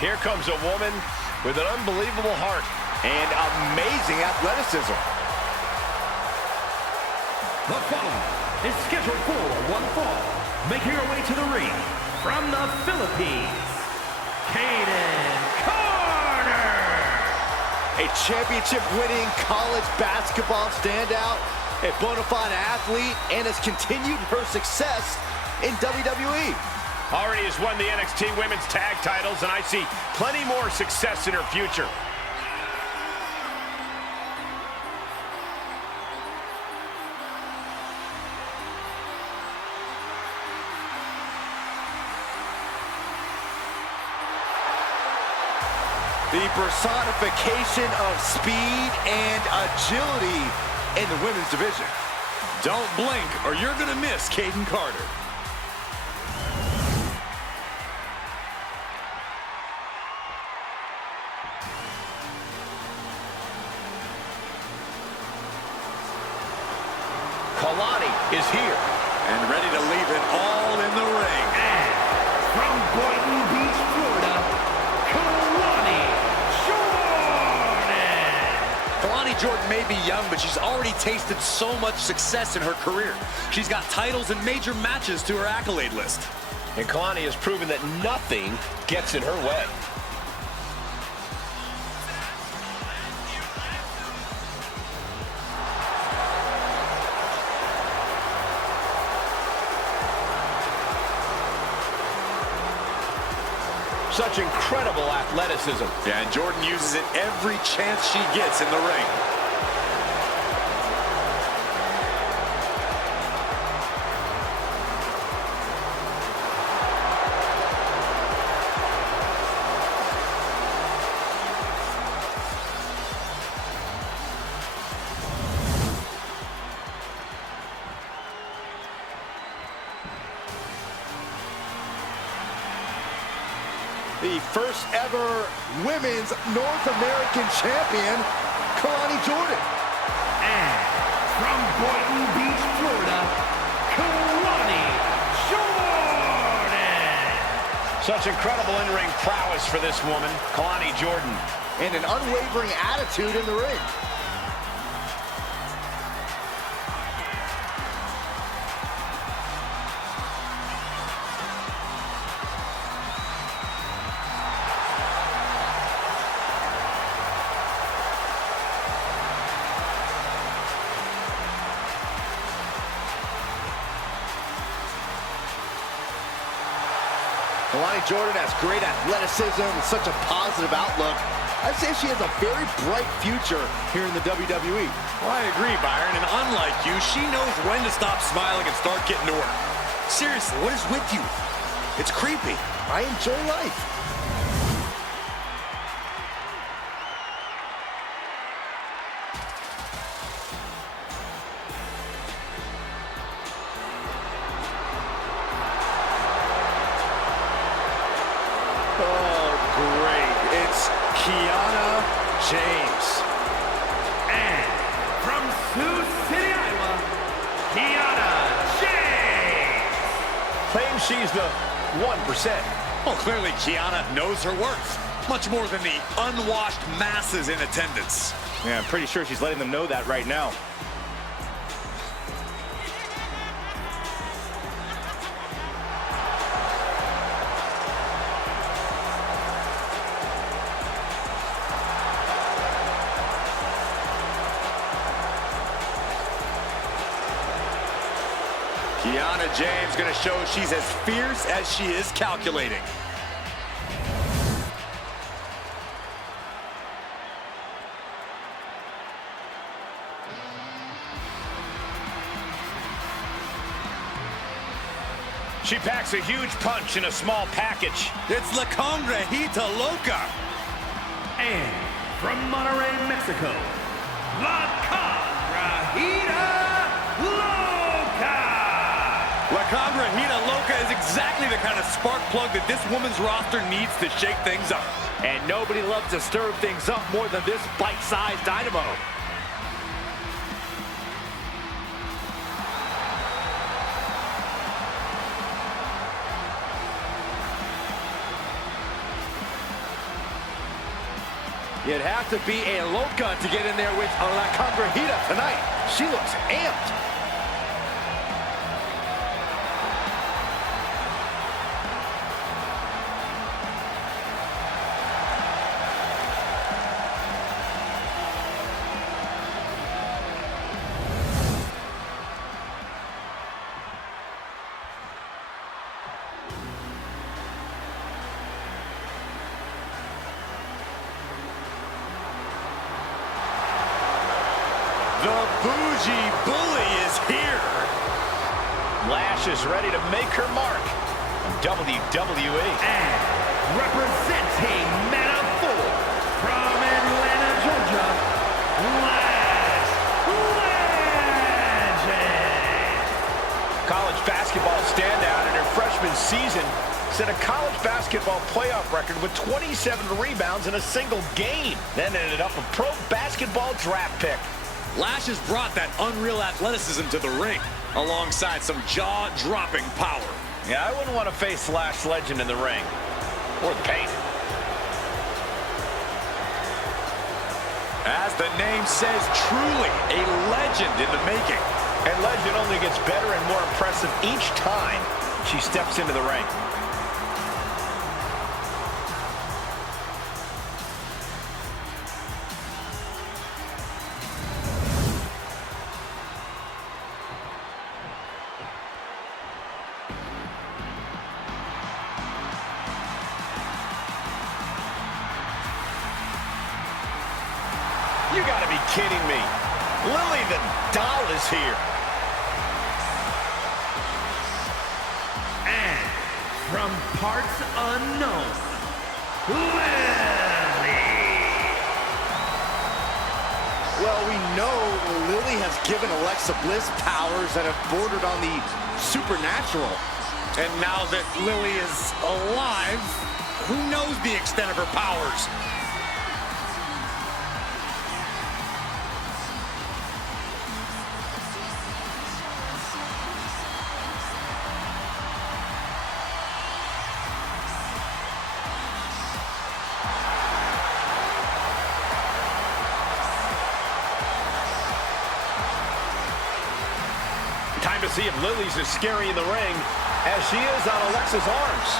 Here comes a woman with an unbelievable heart And amazing athleticism. The following is scheduled for one fall. Making her way to the ring from the Philippines, Kaden Carter. A championship-winning college basketball standout, a bona fide athlete, and has continued her success in WWE. Already has won the NXT Women's Tag titles, and I see plenty more success in her future. The personification of speed and agility in the women's division. Don't blink or you're going to miss Kaden Carter. Kalani is here. And ready to leave it all in the ring. And from Boynton Beach, Florida, Kalani Jordan. Kalani Jordan may be young, but she's already tasted so much success in her career. She's got titles and major matches to her accolade list. And Kalani has proven that nothing gets in her way. Such incredible athleticism. Yeah, and Jordan uses it every chance she gets in the ring. The first ever women's North American champion, Kalani Jordan. And from Boynton Beach, Florida, Kalani Jordan. Such incredible in-ring prowess for this woman, Kalani Jordan. And an unwavering attitude in the ring. Kalani Jordan has great athleticism and such a positive outlook. I'd say she has a very bright future here in the WWE. Well, I agree, Byron, and unlike you, she knows when to stop smiling and start getting to work. Seriously, what is with you? It's creepy. I enjoy life. Kiana James. And from Sioux City, Iowa, Kiana James. Claims she's the 1%. Well, clearly Kiana knows her worth. Much more than the unwashed masses in attendance. Yeah, I'm pretty sure she's letting them know that right now. Kiana James going to show she's as fierce as she is calculating. She packs a huge punch in a small package. It's La Congrejita Loca. And from Monterrey, Mexico, La Congrejita Loca! La Congrejita Loca is exactly the kind of spark plug that this woman's roster needs to shake things up. And nobody loves to stir things up more than this bite-sized dynamo. You'd have to be a loca to get in there with La Congrejita tonight. She looks amped. The Bougie Bully is here. Lash is ready to make her mark in WWE. And representing Meta-4 from Atlanta, Georgia, Lash Legend. College basketball standout in her freshman season set a college basketball playoff record with 27 rebounds in a single game. Then ended up a pro basketball draft pick. Lash has brought that unreal athleticism to the ring, alongside some jaw-dropping power. Yeah, I wouldn't want to face Lash Legend in the ring. Or the paint. As the name says, truly a legend in the making. And Legend only gets better and more impressive each time she steps into the ring. You gotta be kidding me. Lily the Doll is here. And from parts unknown, Lily. Well, we know Lily has given Alexa Bliss powers that have bordered on the supernatural. And now that Lily is alive, who knows the extent of her powers? Time to see if Lily's as scary in the ring as she is on Alexa's arms.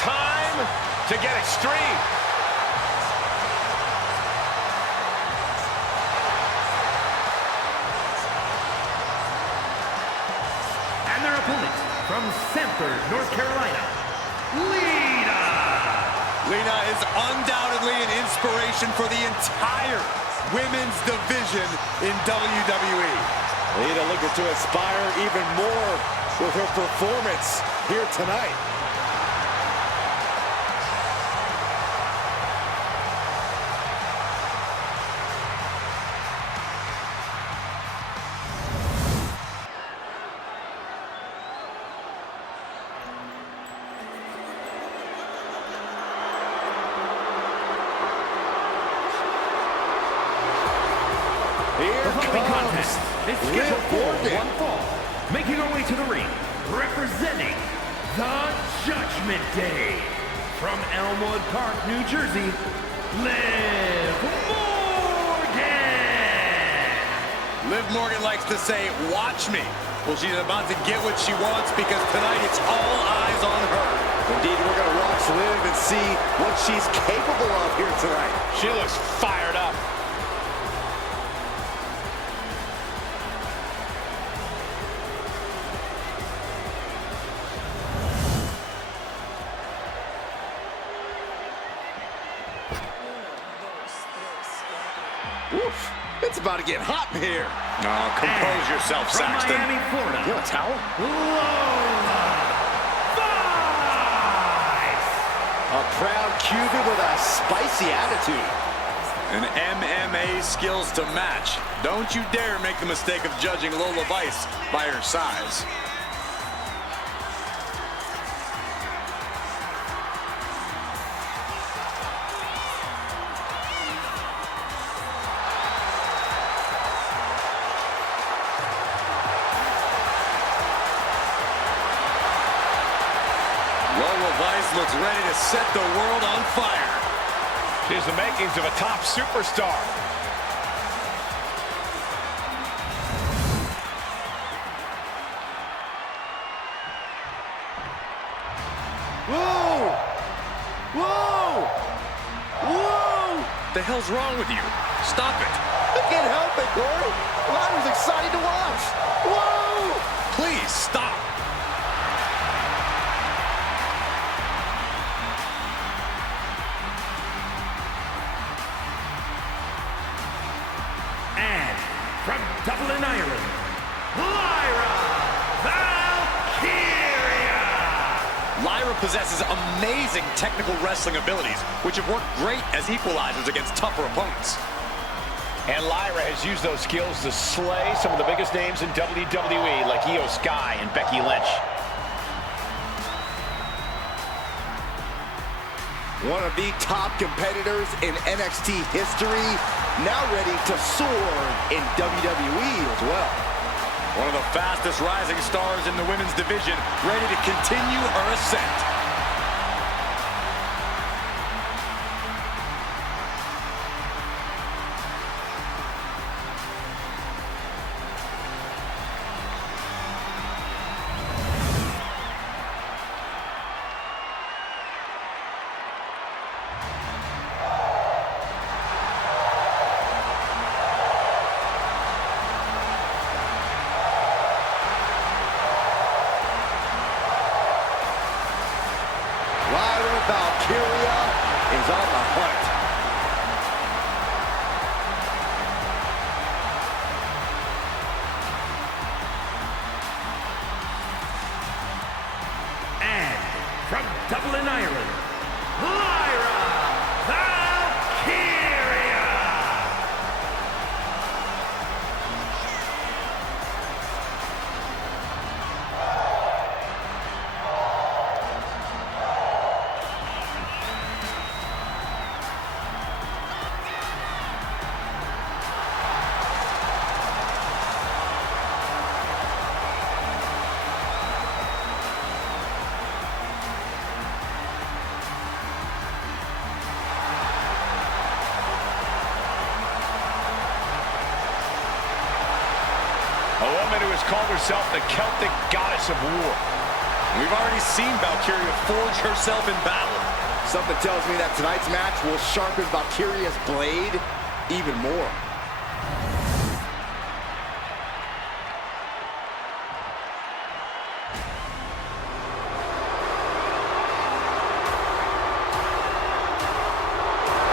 Time to get extreme. And their opponent from Sanford, North Carolina, Lita. Lita is undoubtedly an inspiration for the entire women's division in WWE. Lita looking to aspire even more with her performance here tonight. The following contest is scheduled for one fall. Making her way to the ring, representing the Judgment Day, from Elmwood Park, New Jersey, Liv Morgan! Liv Morgan likes to say, watch me. Well, she's about to get what she wants because tonight it's all eyes on her. Indeed, we're going to watch Liv and see what she's capable of here tonight. She looks fired up. Oof, it's about to get hot in here. Oh, compose yourself, From Saxton. Miami, Florida, You have a towel? Lola Vice! A proud Cuban with a spicy attitude. And MMA skills to match. Don't you dare make the mistake of judging Lola Vice by her size. Lola Vice looks ready to set the world on fire. She has the makings of a top superstar. Whoa! Whoa! Whoa! The hell's wrong with you? Stop it. I can't help it, Corey. That was exciting to watch. Whoa! Please stop. And from Dublin, Ireland, Lyra Valkyria! Lyra possesses amazing technical wrestling abilities, which have worked great as equalizers against tougher opponents. And Lyra has used those skills to slay some of the biggest names in WWE, like Io Sky and Becky Lynch. One of the top competitors in NXT history, now ready to soar in WWE as well. One of the fastest rising stars in the women's division, ready to continue her ascent. Lyra Valkyria is on the hunt. And from Dublin, Ireland, Lyra Valkyria! A woman who has called herself the Celtic goddess of war. We've already seen Valkyria forge herself in battle. Something tells me that tonight's match will sharpen Valkyria's blade even more.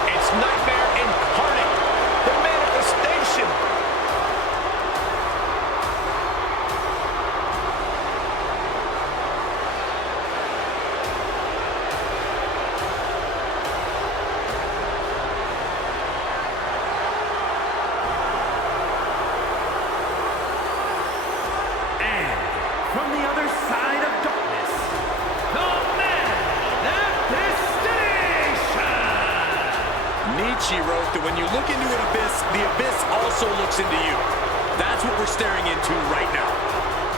It's Nightmare incarnate. The manifestation. And from the other side of darkness, the manifestation! Nietzsche wrote that when you look into an abyss, the abyss also looks into you. That's what we're staring into right now.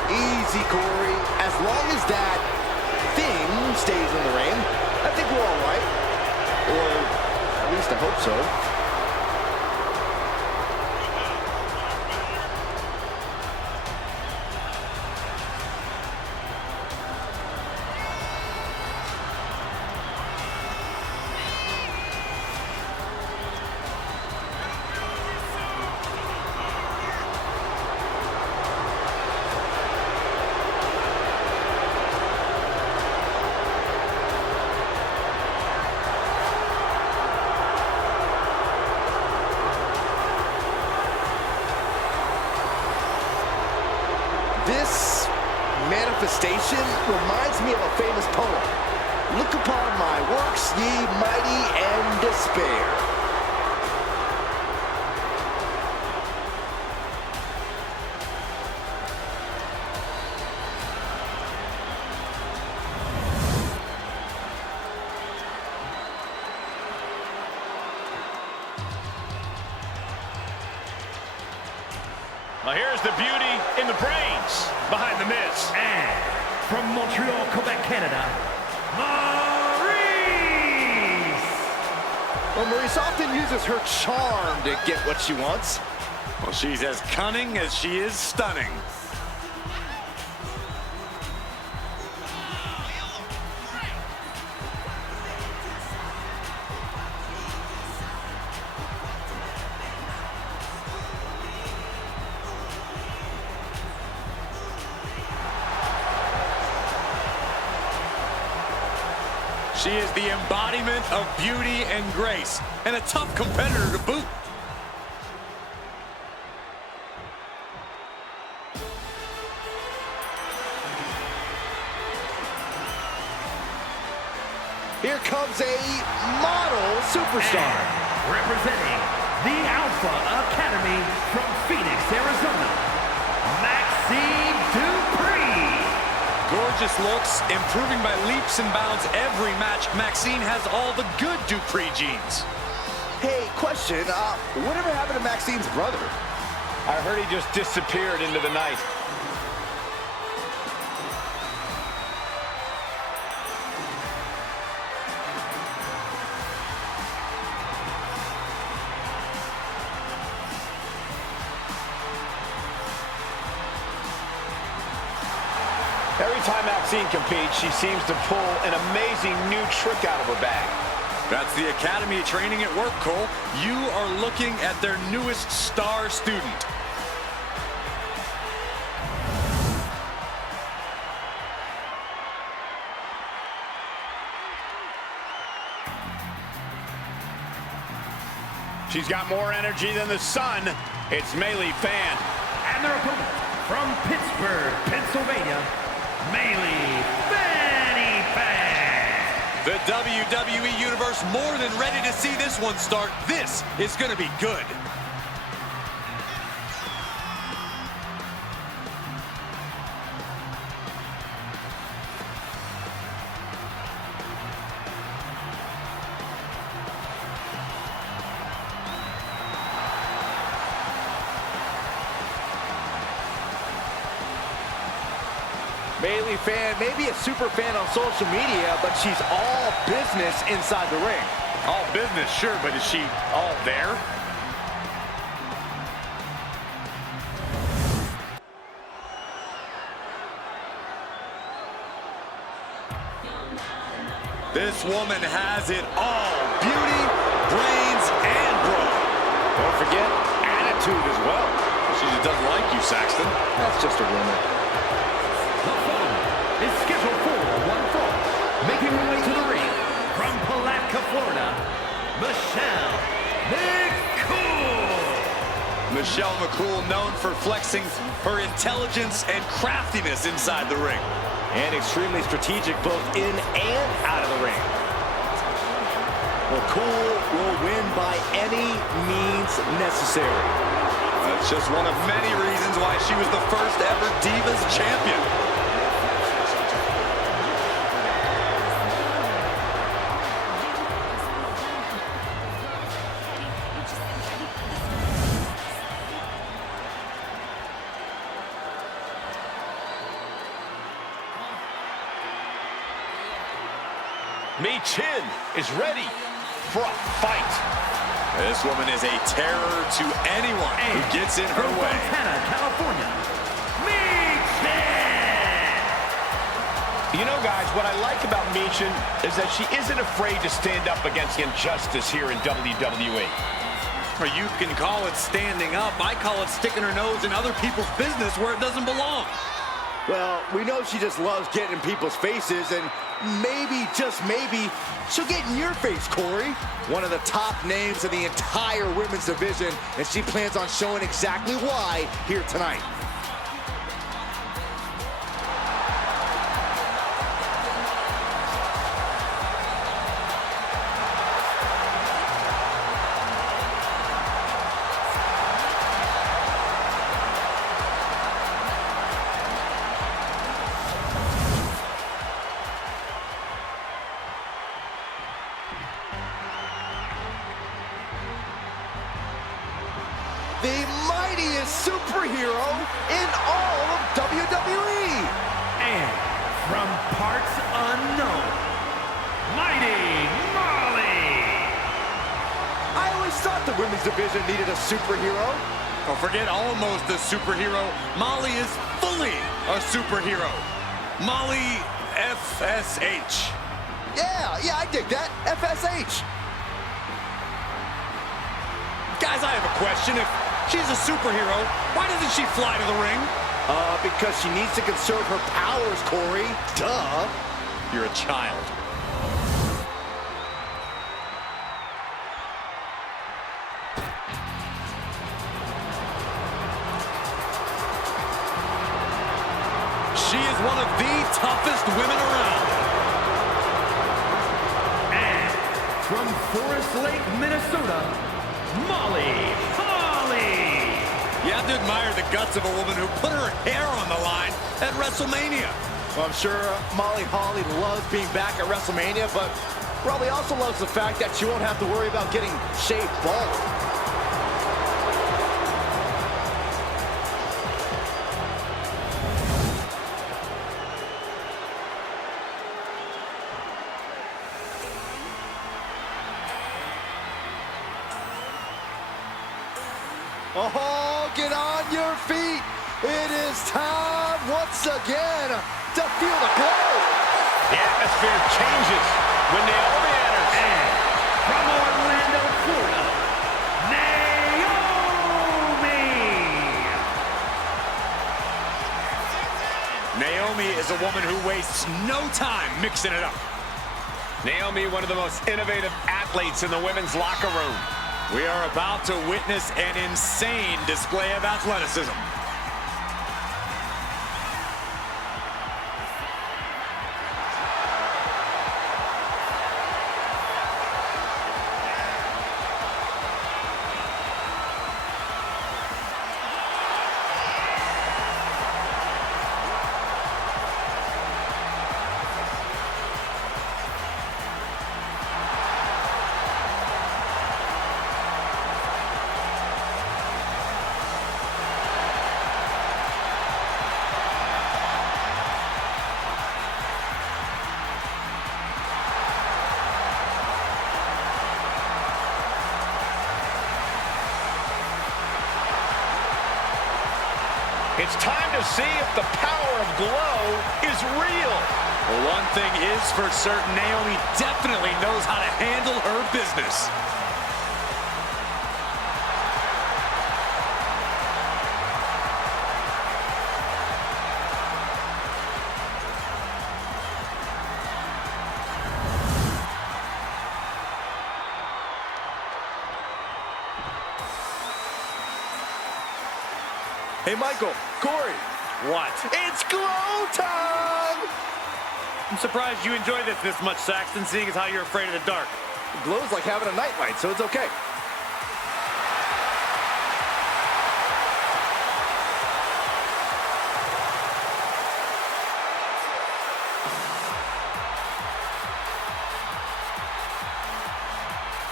Easy, Corey. As long as that thing stays in the ring. I think we're all right. Or at least I hope so. This manifestation reminds me of a famous poem. Look upon my works, ye mighty, and despair. Well, here's the beauty in the brains behind the Miz. And from Montreal, Quebec, Canada, Maurice! Well, Maurice often uses her charm to get what she wants. Well, she's as cunning as she is stunning. She is the embodiment of beauty and grace, and a tough competitor to boot. Here comes a model superstar. And representing the Alpha Academy from Phoenix, Arizona, Maxine Dupree. Gorgeous looks, improving by leaps and bounds every match. Maxine has all the good Dupree genes. Hey, question, whatever happened to Maxine's brother? I heard he just disappeared into the night. Every time Maxine competes, she seems to pull an amazing new trick out of her bag. That's the Academy training at work, Cole. You are looking at their newest star student. She's got more energy than the sun. It's Melee Fan. And their opponent from Pittsburgh, Pennsylvania, Melee Fanny Fan. The WWE Universe more than ready to see this one start. This is going to be good. Melee Fan, maybe a super fan on social media, but she's all business inside the ring. All business, sure, but is she all there? This woman has it all. Beauty, brains, and brawn. Don't forget, attitude as well. She just doesn't like you, Saxton. That's just a rumor. The following is scheduled for one fall. Making her way to the ring from Palatka, Florida, Michelle McCool. Michelle McCool, known for flexing her intelligence and craftiness inside the ring. And extremely strategic both in and out of the ring. McCool will win by any means necessary. That's just one of many reasons why she was the first ever Divas champion. Chin is ready for a fight. This woman is a terror to anyone who gets in her way. Montana, California, Chin! You know, guys, what I like about Chin is that she isn't afraid to stand up against injustice here in WWE. Or you can call it standing up. I call it sticking her nose in other people's business where it doesn't belong. Well, we know she just loves getting in people's faces, and maybe, just maybe, she'll get in your face, Corey. One of the top names in the entire women's division, and she plans on showing exactly why here tonight. The mightiest superhero in all of WWE. And from parts unknown, Mighty Molly! I always thought the women's division needed a superhero. Don't forget, almost a superhero. Molly is fully a superhero. Molly FSH. Yeah, I dig that. FSH. Guys, I have a question. If she's a superhero, why doesn't she fly to the ring? Because she needs to conserve her powers, Corey. Duh. You're a child. She is one of the toughest women around. And from Forest Lake, Minnesota, Molly Holly! You have to admire the guts of a woman who put her hair on the line at WrestleMania. Well, I'm sure Molly Holly loves being back at WrestleMania, but probably also loves the fact that she won't have to worry about getting shaved bald. Oh, get on your feet. It is time once again to feel the glow. The atmosphere changes when Naomi enters. And from Orlando, Florida, Naomi! Naomi is a woman who wastes no time mixing it up. Naomi, one of the most innovative athletes in the women's locker room. We are about to witness an insane display of athleticism. It's time to see if the power of glow is real. Well, one thing is for certain, Naomi definitely knows how to handle her business. Hey, Michael, Corey. What? It's glow time! I'm surprised you enjoy this much, Saxton, seeing as how you're afraid of the dark. Glow's like having a nightlight, so it's okay.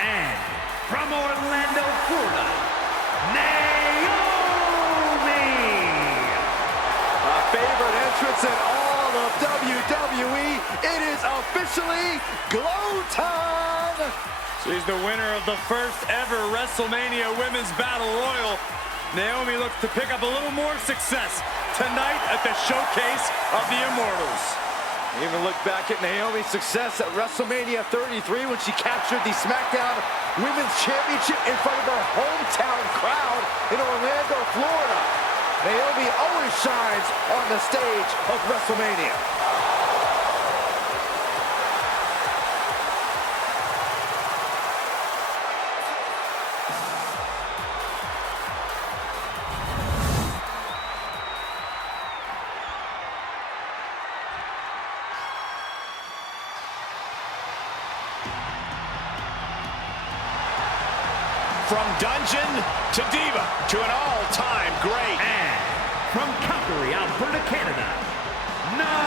And from Orlando, Florida, Naomi! A favorite entrance in all of WWE. WWE, it is officially glow time! She's the winner of the first ever WrestleMania Women's Battle Royal. Naomi looks to pick up a little more success tonight at the Showcase of the Immortals. Even look back at Naomi's success at WrestleMania 33 when she captured the SmackDown Women's Championship in front of her hometown crowd in Orlando, Florida. Naomi always shines on the stage of WrestleMania. From dungeon to diva to an all-time great. And from Calgary, Alberta, Canada, Natalya!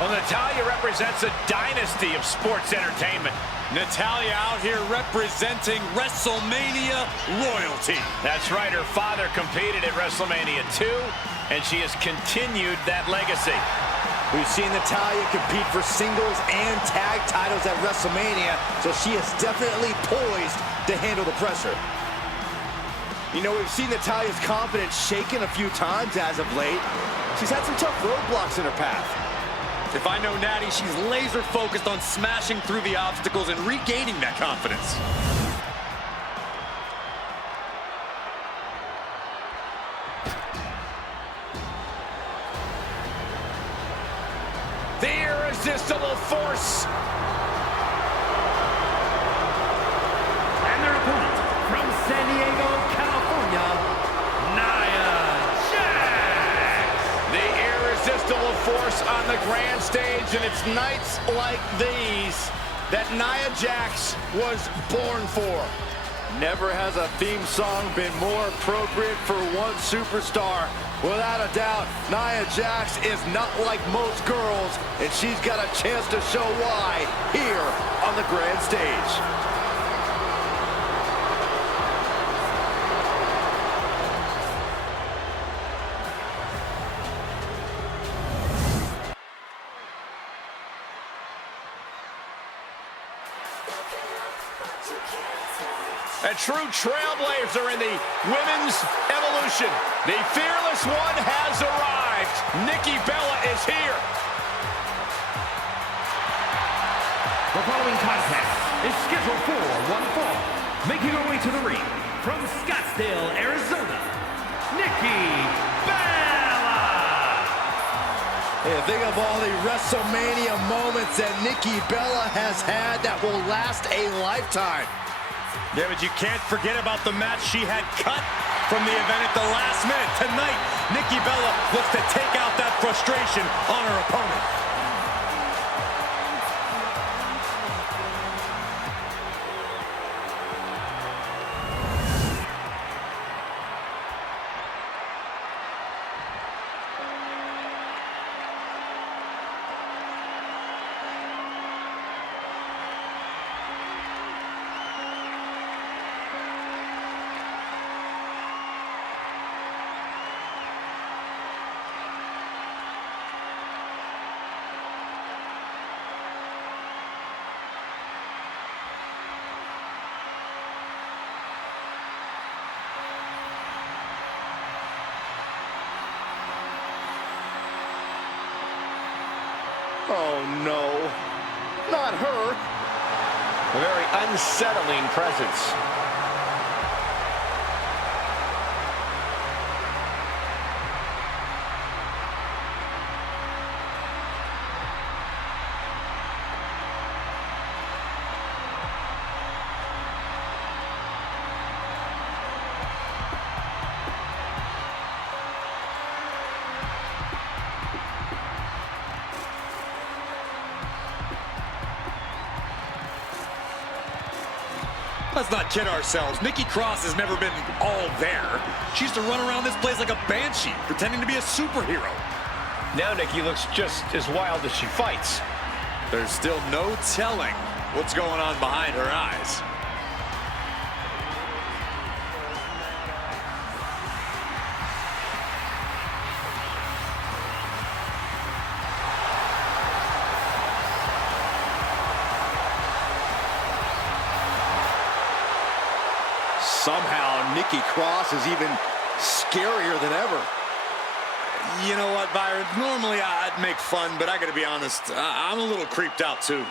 Well, Natalya represents a dynasty of sports entertainment. Natalya out here representing WrestleMania royalty. That's right, her father competed at WrestleMania 2, and she has continued that legacy. We've seen Natalya compete for singles and tag titles at WrestleMania, so she is definitely poised to handle the pressure. You know, we've seen Natalya's confidence shaken a few times as of late. She's had some tough roadblocks in her path. If I know Natty, she's laser focused on smashing through the obstacles and regaining that confidence. The irresistible force. And their opponent from San Diego, California, Nia Jax! The irresistible force on the grand stage, and it's nights like these that Nia Jax was born for. Never has a theme song been more appropriate for one superstar. Without a doubt, Nia Jax is not like most girls, and she's got a chance to show why here on the grand stage. A true trailblazer in the women's evolution. The fearless one has arrived. Nikki Bella is here. The following contest is scheduled for one fall. Making her way to the ring from Scottsdale, Arizona, Nikki Bella! Hey, think of all the WrestleMania moments that Nikki Bella has had that will last a lifetime. Yeah, but you can't forget about the match she had cut from the event at the last minute. Tonight, Nikki Bella looks to take out that frustration on her opponent. Oh no, not her. A very unsettling presence. Let's not kid ourselves. Nikki Cross has never been all there. She used to run around this place like a banshee, pretending to be a superhero. Now Nikki looks just as wild as she fights. There's still no telling what's going on behind her eyes. Somehow, Nikki Cross is even scarier than ever. You know what, Byron? Normally I'd make fun, but I gotta be honest, I'm a little creeped out too.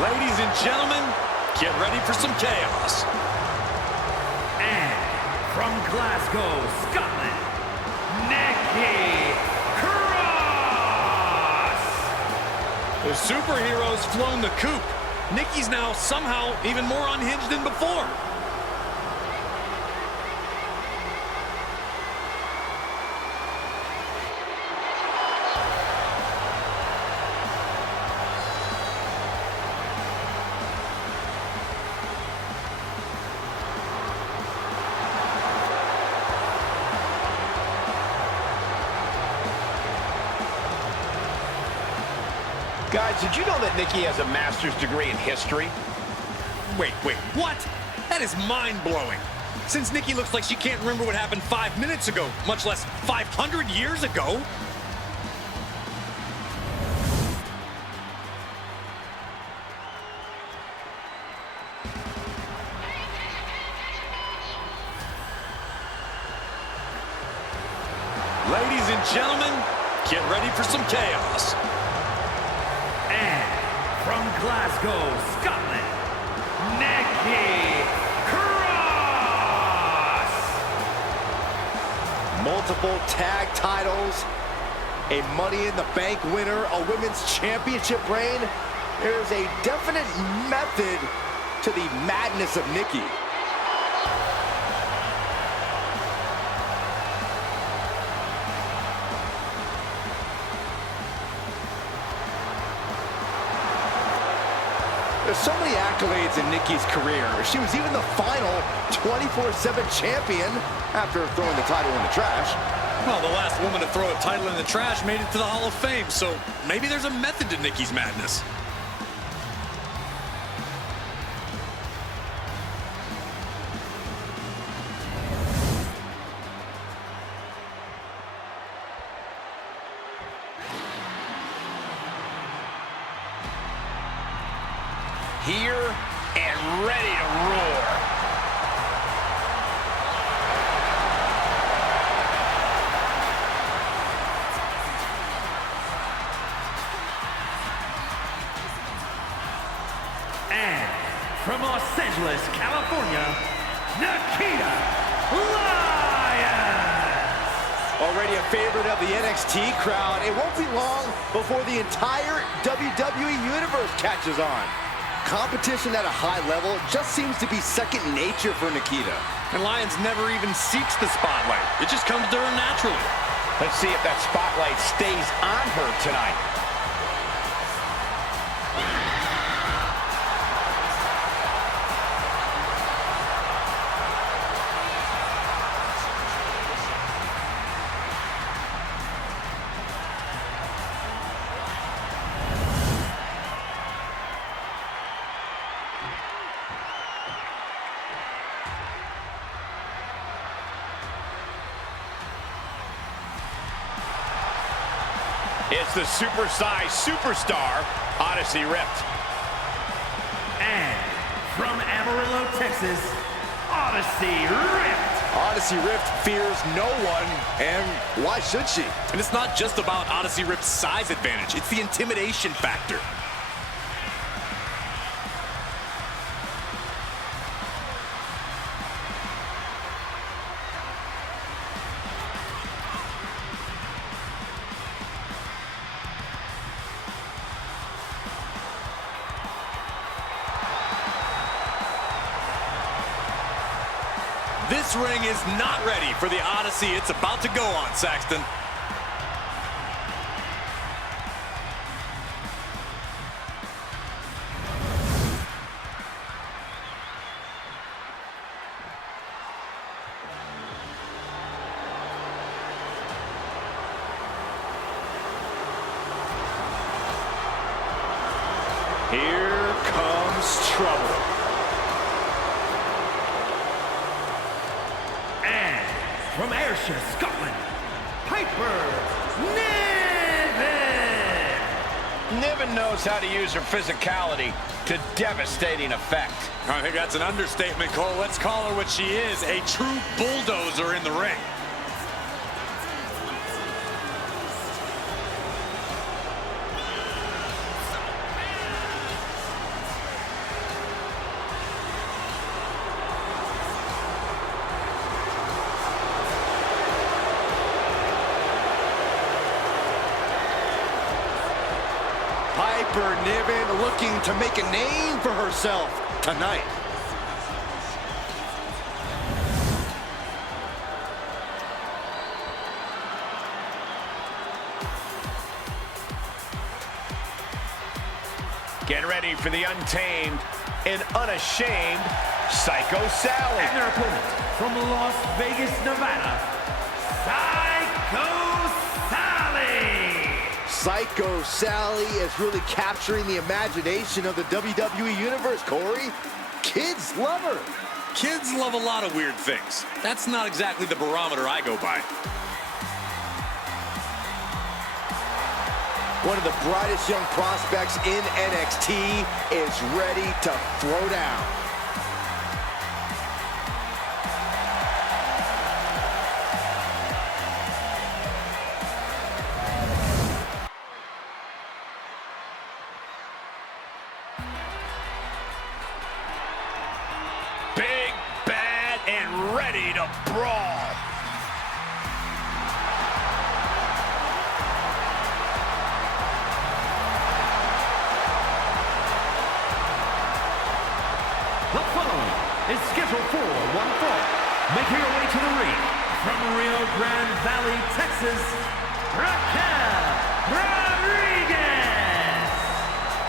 Ladies and gentlemen, get ready for some chaos. And from Glasgow, Scotland, Nikki Cross! The superhero's flown the coop. Nikki's now somehow even more unhinged than before. Guys, did you know that Nikki has a master's degree in history? Wait, what? That is mind-blowing. Since Nikki looks like she can't remember what happened 5 minutes ago, much less 500 years ago. Ladies and gentlemen, get ready for some chaos. And from Glasgow, Scotland, Nikki Cross! Multiple tag titles, a Money in the Bank winner, a women's championship reign. There's a definite method to the madness of Nikki. There's so many accolades in Nikki's career. She was even the final 24/7 champion after throwing the title in the trash. Well, the last woman to throw a title in the trash made it to the Hall of Fame, so maybe there's a method to Nikki's madness. Here and ready to roar. And from Los Angeles, California, Nikita Lyons! Already a favorite of the NXT crowd, it won't be long before the entire WWE Universe catches on. Competition at a high level just seems to be second nature for Nikita. And Lyons never even seeks the spotlight. It just comes to her naturally. Let's see if that spotlight stays on her tonight. It's the super-sized superstar, Odyssey Rift. And from Amarillo, Texas, Odyssey Rift! Odyssey Rift fears no one, and why should she? And it's not just about Odyssey Rift's size advantage, it's the intimidation factor. This ring is not ready for the Odyssey it's about to go on, Saxton. Here comes trouble. from Ayrshire, Scotland, Piper Niven! Niven knows how to use her physicality to devastating effect. I think that's an understatement, Cole. Let's call her what she is, a true bulldozer in the ring. Piper Niven looking to make a name for herself tonight. Get ready for the untamed and unashamed Psycho Sally. And their opponent from Las Vegas, Nevada, Psycho Sally! Psycho Sally is really capturing the imagination of the WWE Universe, Corey. Kids love her. Kids love a lot of weird things. That's not exactly the barometer I go by. One of the brightest young prospects in NXT is ready to throw down. Big, bad, and ready to brawl. The following is scheduled for one fall. Making her way to the ring from Rio Grande Valley, Texas, Raquel Rodriguez!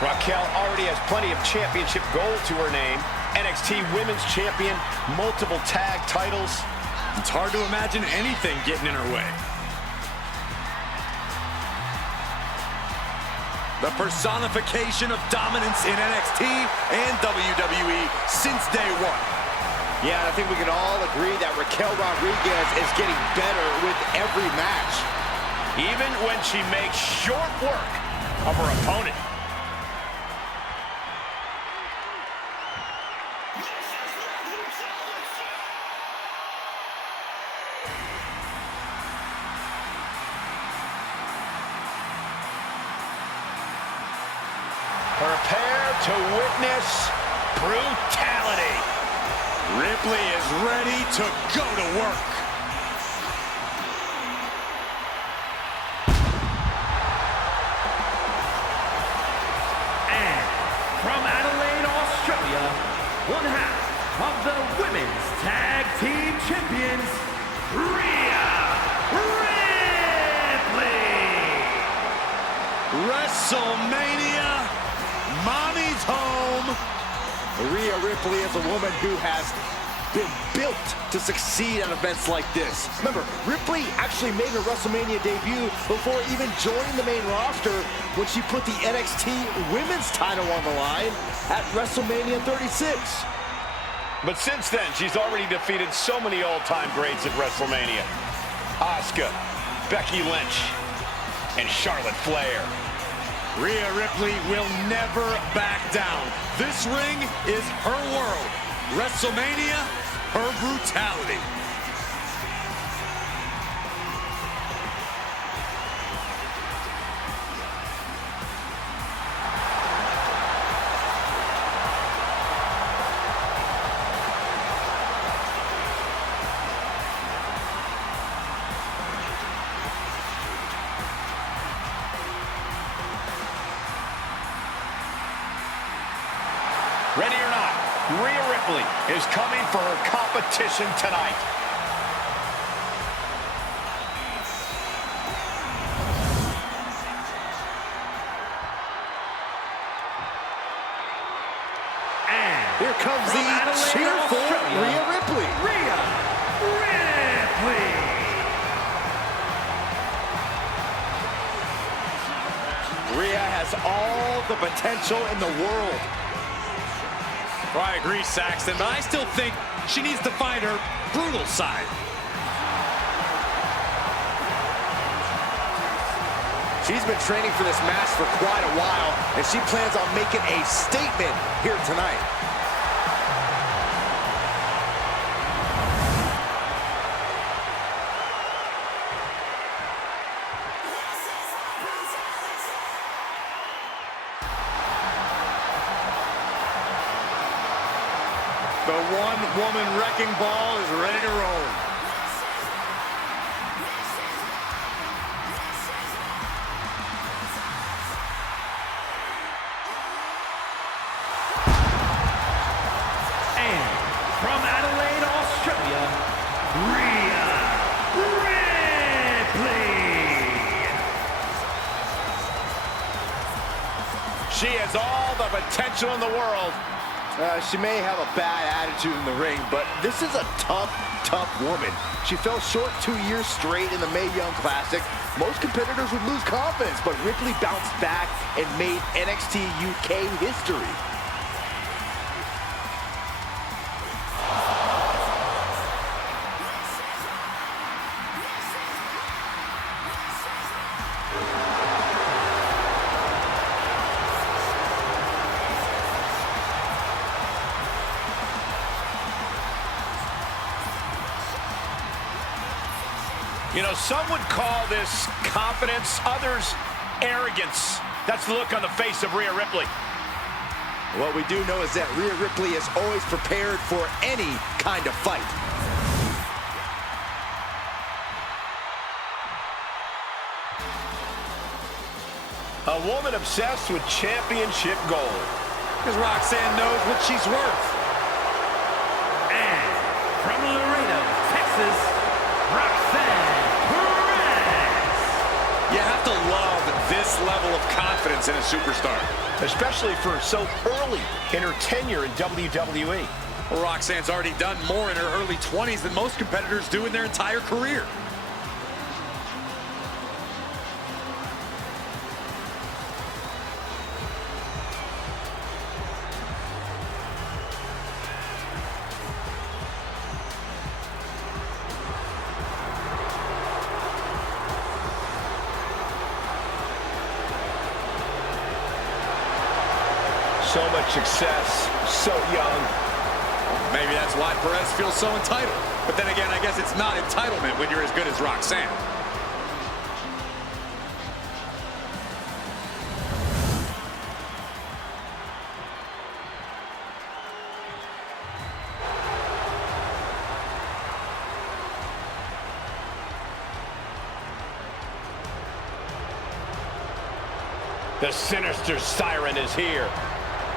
Raquel already has plenty of championship gold to her name. NXT Women's Champion, multiple tag titles. It's hard to imagine anything getting in her way. The personification of dominance in NXT and WWE since day one. Yeah, I think we can all agree that Raquel Rodriguez is getting better with every match. Even when she makes short work of her opponent. Prepare to witness brutality. Ripley is ready to go to work. And from Adelaide, Australia, one half of the Women's Tag Team Champions, Rhea Ripley! WrestleMania, mommy's home. Rhea Ripley is a woman who has been built to succeed at events like this. Remember, Ripley actually made her WrestleMania debut before even joining the main roster when she put the NXT Women's title on the line at WrestleMania 36. But since then, she's already defeated so many all-time greats at WrestleMania. Asuka, Becky Lynch, and Charlotte Flair. Rhea Ripley will never back down. This ring is her world. WrestleMania, her brutality. Ready or not, Rhea Ripley is coming for her competition tonight. And Here comes from the Adelaide, cheerful Australia, Rhea Ripley. Rhea Ripley! Rhea has all the potential in the world. Well, I agree, Saxton, but I still think she needs to find her brutal side. She's been training for this match for quite a while, and she plans on making a statement here tonight. The one-woman wrecking ball is ready to roll. And from Adelaide, Australia, Rhea Ripley. She has all the potential in the world. She may have a bad attitude in the ring, but this is a tough woman. She fell short 2 years straight in the Mae Young Classic. Most competitors would lose confidence, but Ripley bounced back and made NXT UK history. You know, some would call this confidence, others arrogance. That's the look on the face of Rhea Ripley. What we do know is that Rhea Ripley is always prepared for any kind of fight. A woman obsessed with championship gold. Because Roxanne knows what she's worth. And from Laredo, Texas, Roxanne Perez. You have to love this level of confidence in a superstar. Especially for so early in her tenure in WWE. Well, Roxanne's already done more in her early 20s than most competitors do in their entire career. So much success, so young. Maybe that's why Perez feels so entitled. But then again, I guess it's not entitlement when you're as good as Roxanne. The sinister siren is here.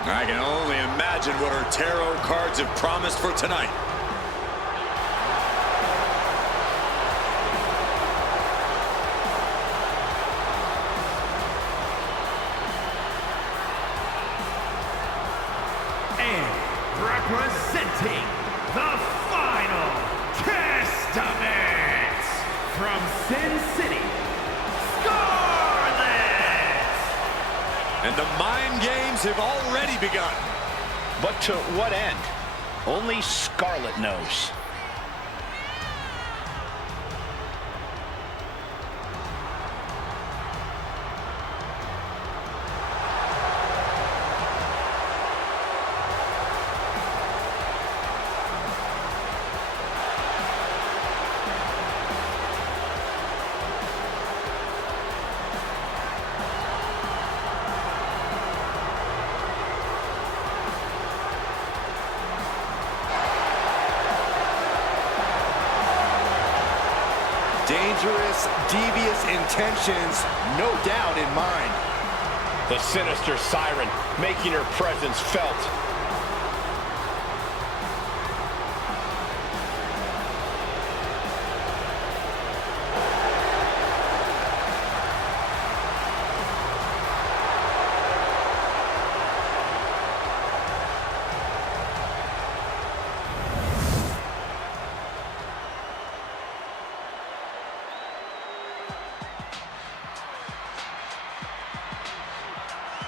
I can only imagine what her tarot cards have promised for tonight. And representing the final Testament from Sin City, Scarlet. And the mind games have already begun. But to what end? Only Scarlet knows. Dangerous, devious intentions, no doubt in mind. The sinister siren making her presence felt.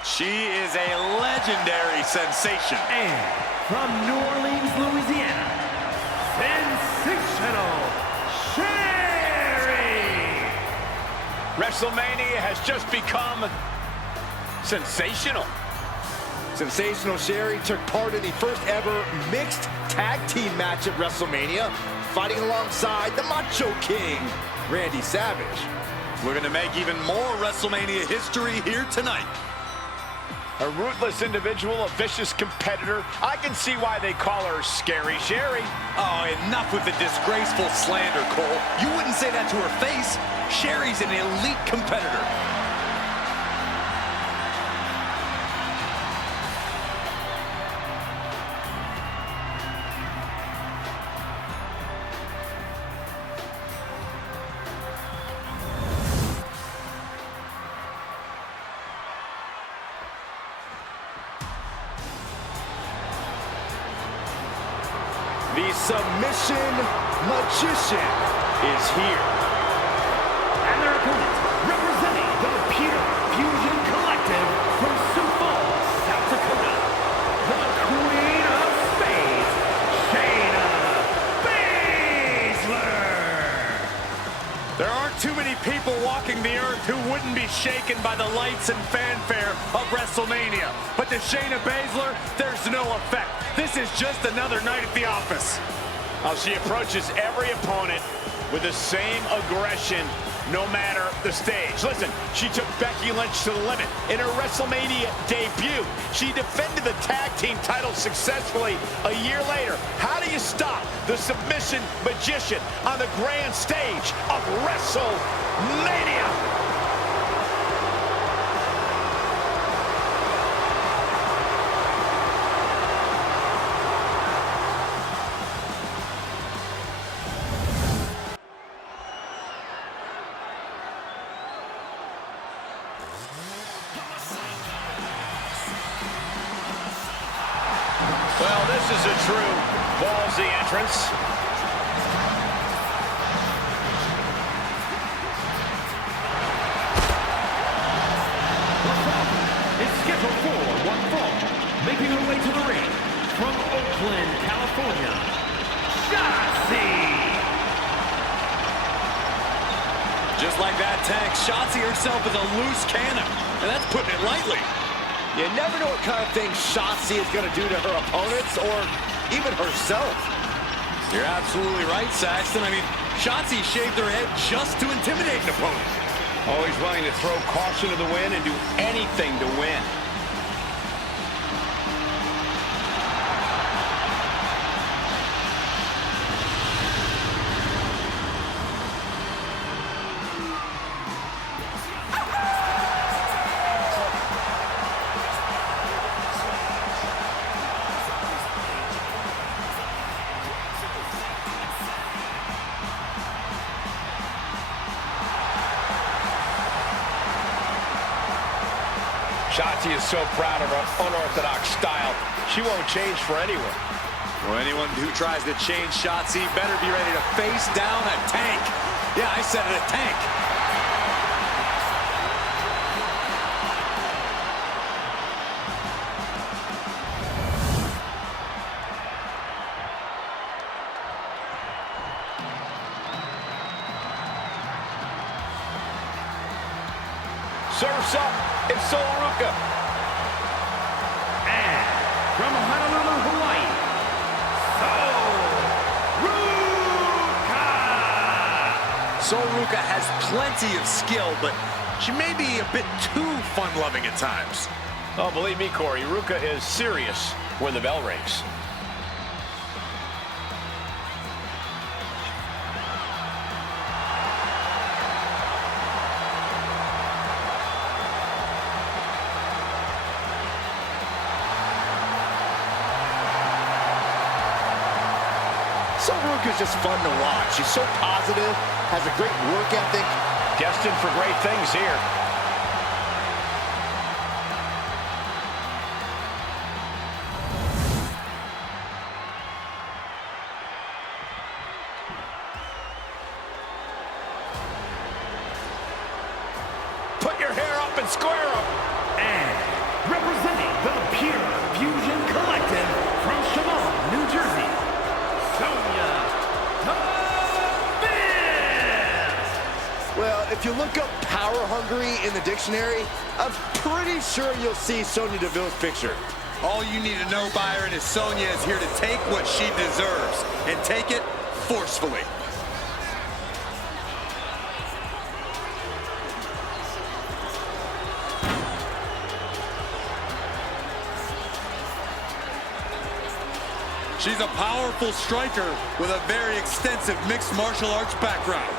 She is a legendary sensation. And from New Orleans, Louisiana, sensational Sherry. Ref WrestleMania has just become sensational. Sensational Sherri took part in the first ever mixed tag team match at WrestleMania, fighting alongside the Macho King, Randy Savage. We're going to make even more WrestleMania history here tonight. A ruthless individual, a vicious competitor. I can see why they call her Scary Sherri. Oh, enough with the disgraceful slander, Cole. You wouldn't say that to her face. Sherri's an elite competitor. The Submission Magician is here. And their opponent, representing the Pure Fusion Collective from Sioux Falls, South Dakota, the Queen of Spades, Shayna Baszler. There aren't too many people walking the earth who wouldn't be shaken by the lights and fanfare of WrestleMania. But to Shayna Baszler, there's no effect. This is just another night at the office. Oh, she approaches every opponent with the same aggression, no matter the stage. Listen, she took Becky Lynch to the limit in her WrestleMania debut. She defended the tag team title successfully a year later. How do you stop the Submission Magician on the grand stage of WrestleMania? Well, this is a true ballsy entrance. It's scheduled for one fall, making her way to the ring from Oakland, California, Shotzi. Just like that tank, Shotzi herself is a loose cannon, and that's putting it lightly. You never know what kind of thing Shotzi is going to do to her opponents or even herself. You're absolutely right, Saxton. I mean, Shotzi shaved her head just to intimidate an opponent. Always willing to throw caution to the wind and do anything to win. Shotzi is so proud of her unorthodox style. She won't change for anyone. Well, anyone who tries to change Shotzi better be ready to face down a tank. Yeah, I said it, a tank. Surfs up, it's Sol Ruca. And from Honolulu, Hawaii, Sol Ruca has plenty of skill, but she may be a bit too fun-loving at times. Oh, believe me, Corey, Ruca is serious when the bell rings. Sol Ruca's just fun to watch. She's so positive, has a great work ethic. Destined for great things here. Put your hair up and square up. and representing the Pure Fusion Collective from Chemung, New Jersey, Sonya Deville. Well, if you look up power hungry in the dictionary, I'm pretty sure you'll see Sonya Deville's picture. All you need to know, Byron, is Sonya is here to take what she deserves and take it forcefully. She's a powerful striker with a very extensive mixed martial arts background.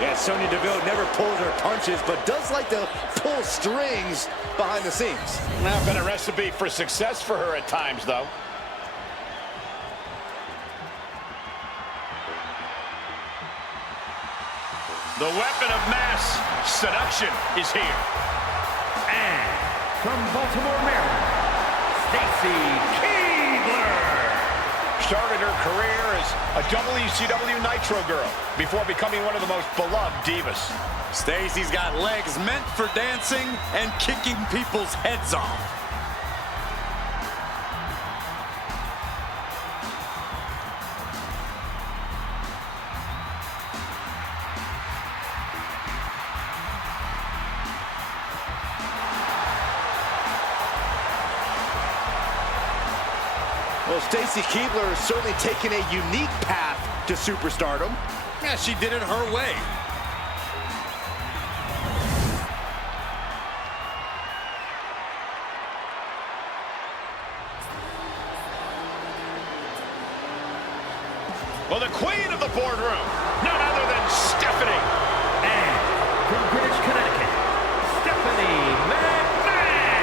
Yeah, Sonya Deville never pulls her punches, but does like to pull strings behind the scenes. Not been a recipe for success for her at times, though. The weapon of mass seduction is here. And from Baltimore, Maryland, Stacy Keibler. Started her career as a WCW Nitro girl before becoming one of the most beloved divas. Stacy's got legs meant for dancing and kicking people's heads off. Well, Stacy Keibler is certainly taking a unique path to superstardom. Yeah, she did it her way. Well, the queen of the boardroom, none other than Stephanie. And from Greenwich, Connecticut, Stephanie McMahon.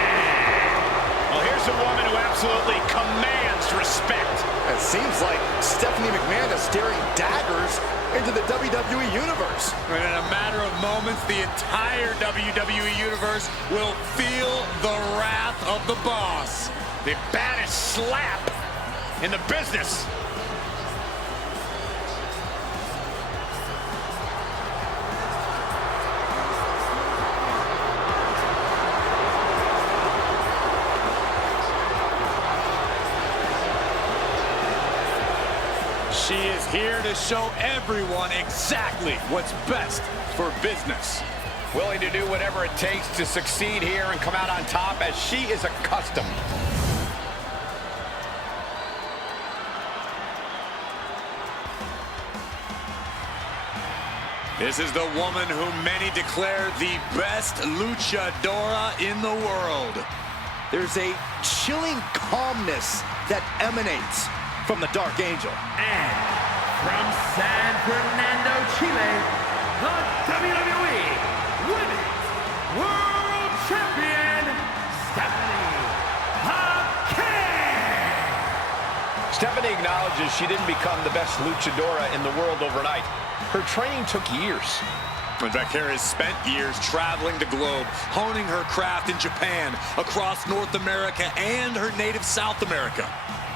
Well, here's a woman who absolutely commands respect. It seems like Stephanie McMahon is staring daggers into the WWE Universe. And in a matter of moments, the entire WWE Universe will feel the wrath of the boss. The baddest slap in the business. She is here to show everyone exactly what's best for business. Willing to do whatever it takes to succeed here and come out on top as she is accustomed. This is the woman whom many declare the best luchadora in the world. There's a chilling calmness that emanates from the Dark Angel. And from San Fernando, Chile, the WWE Women's World Champion, Stephanie McMahon. Stephanie acknowledges she didn't become the best luchadora in the world overnight. Her training took years. In fact, Kara has spent years traveling the globe, honing her craft in Japan, across North America, and her native South America.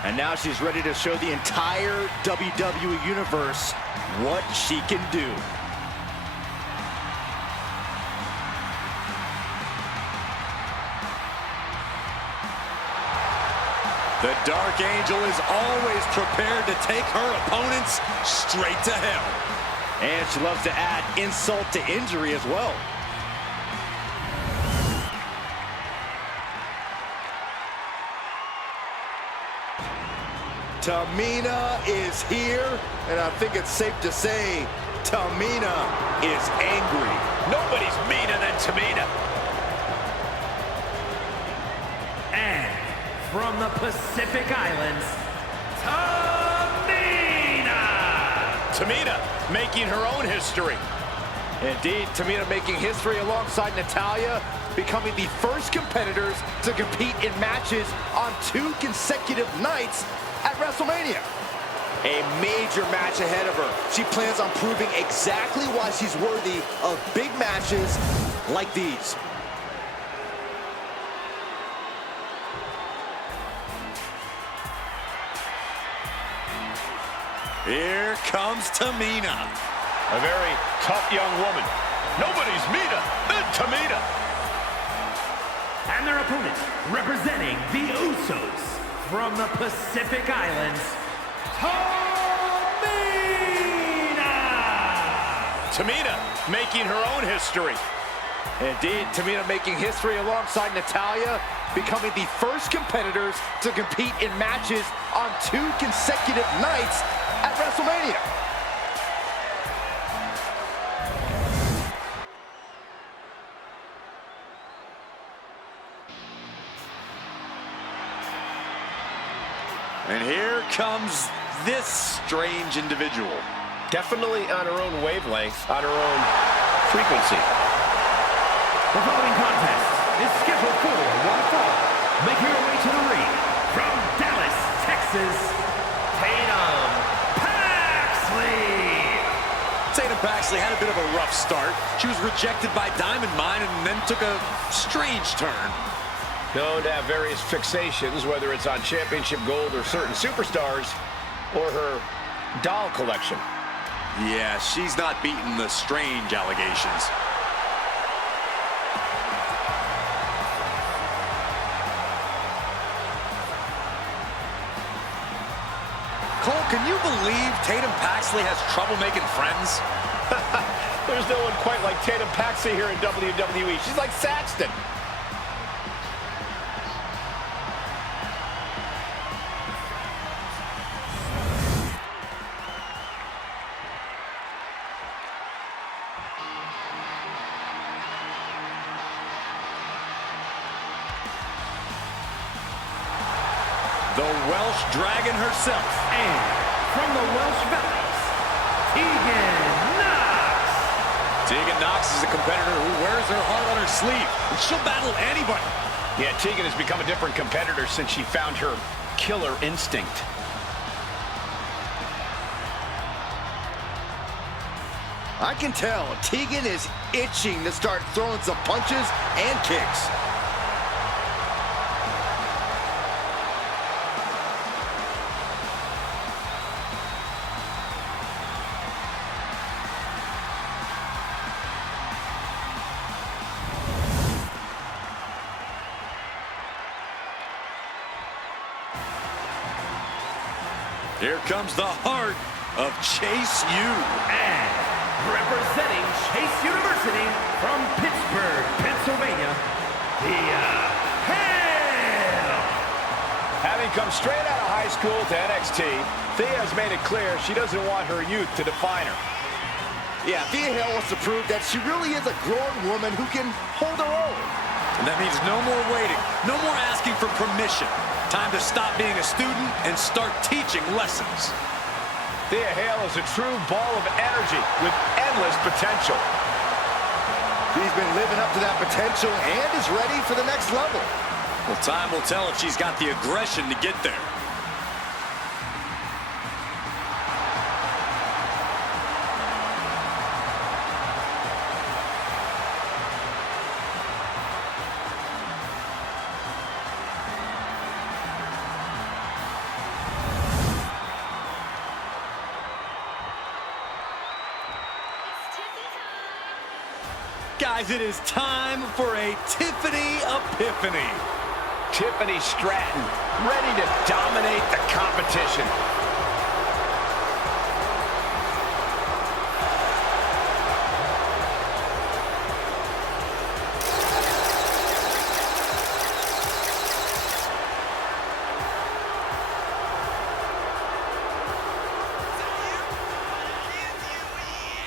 And now she's ready to show the entire WWE Universe what she can do. The Dark Angel is always prepared to take her opponents straight to hell. And she loves to add insult to injury as well. Tamina is here, and I think it's safe to say Tamina is angry. Nobody's meaner than Tamina. And from the Pacific Islands, Tamina making her own history. Indeed, Tamina making history alongside Natalya, becoming the first competitors to compete in matches on 2 consecutive nights at WrestleMania. A major match ahead of her. She plans on proving exactly why she's worthy of big matches like these. Here comes Tamina. A very tough young woman. Nobody's meaner than Tamina. and their opponent, representing the Usos from the Pacific Islands, Tamina! Tamina making her own history. Indeed, Tamina making history alongside Natalya, becoming the first competitors to compete in matches on 2 consecutive nights at WrestleMania. And here comes this strange individual. Definitely on her own wavelength, on her own frequency. The following contest is scheduled for one fall. Making her way to the ring from Dallas, Texas, Tatum Paxley. Tatum Paxley had a bit of a rough start. She was rejected by Diamond Mine and then took a strange turn. Known to have various fixations, whether it's on championship gold or certain superstars, or her doll collection. Yeah, she's not beating the strange allegations. Cole, can you believe Tatum Paxley has trouble making friends? There's no one quite like Tatum Paxley here in WWE. She's like Saxton. The Welsh Dragon herself. And from the Welsh Valleys, Tegan Knox. Tegan Knox is a competitor who wears her heart on her sleeve, and she'll battle anybody. Yeah, Tegan has become a different competitor since she found her killer instinct. I can tell Tegan is itching to start throwing some punches and kicks. Here comes the heart of Chase U. And representing Chase University from Pittsburgh, Pennsylvania, Hell. Having come straight out of high school to NXT, Thea has made it clear she doesn't want her youth to define her. Yeah, Thea Hale wants to prove that she really is a grown woman who can hold her own. And that means no more waiting, no more asking for permission. Time to stop being a student and start teaching lessons. Thea Hale is a true ball of energy with endless potential. She's been living up to that potential and is ready for the next level. Well, time will tell if she's got the aggression to get there. Guys, it is time for a Tiffany Epiphany. Tiffany Stratton, ready to dominate the competition.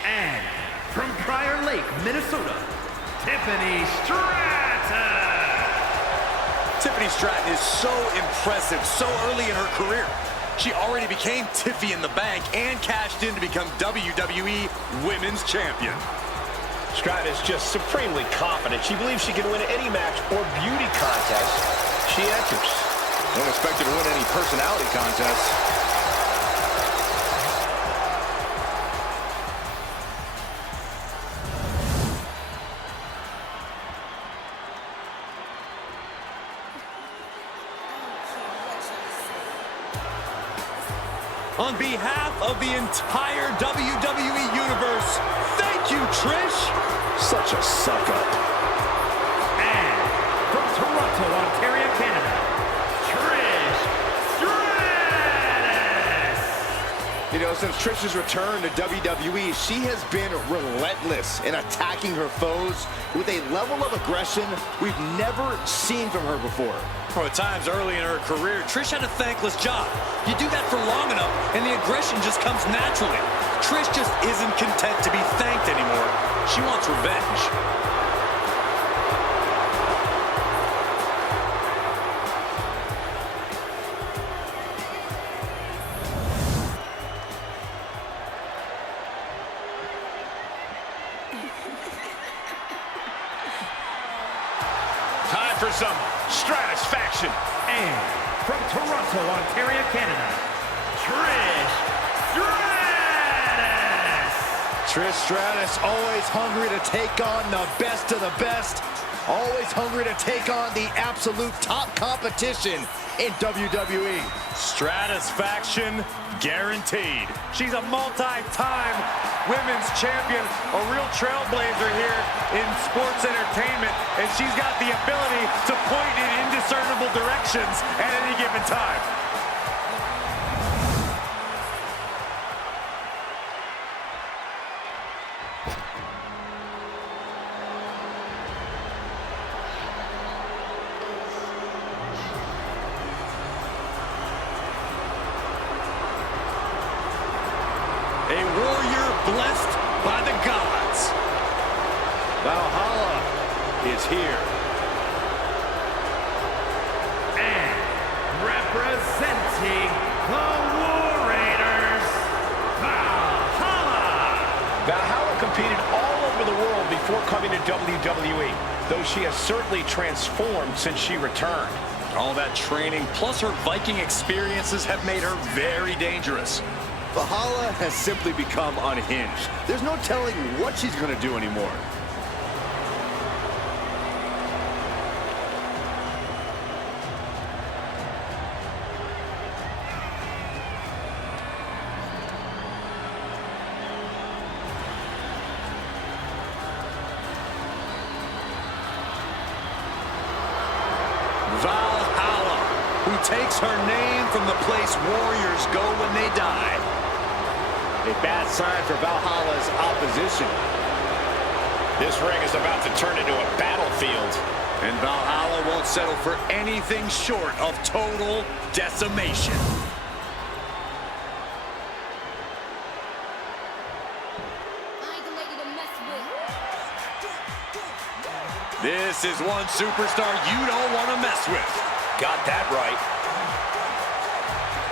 And from Prior Lake, Minnesota, Tiffany Stratton. Tiffany Stratton is so impressive so early in her career. She already became Tiffy in the Bank and cashed in to become WWE Women's Champion. Stratton is just supremely confident. She believes she can win any match or beauty contest she enters. Don't expect her to win any personality contest. On behalf of the entire WWE Universe, thank you, Trish. Such a suck-up. And from Toronto, Ontario, Canada, Trish Stratus. You know, since Trish's return to WWE, she has been relentless in attacking her foes with a level of aggression we've never seen from her before. Well, at times early in her career, Trish had a thankless job. You do that for long enough, and the aggression just comes naturally. Trish just isn't content to be thanked anymore. She wants revenge. Time for some stratisfaction. And from Toronto, Ontario, Canada, Trish Stratus! Trish Stratus always hungry to take on the best of the best. Always hungry to take on the absolute top competition in WWE. Stratisfaction guaranteed. She's a multi-time women's champion, a real trailblazer here in sports entertainment, and she's got the ability to point in indiscernible directions at any given time. A warrior blessed by the gods. Valhalla is here. And representing the War Raiders, Valhalla! Valhalla competed all over the world before coming to WWE, though she has certainly transformed since she returned. All that training, plus her Viking experiences, have made her very dangerous. Valhalla has simply become unhinged. There's no telling what she's going to do anymore. Valhalla, who takes her name from the place warriors go when they die. A bad sign for Valhalla's opposition. This ring is about to turn into a battlefield. And Valhalla won't settle for anything short of total decimation. This is one superstar you don't want to mess with. Got that right.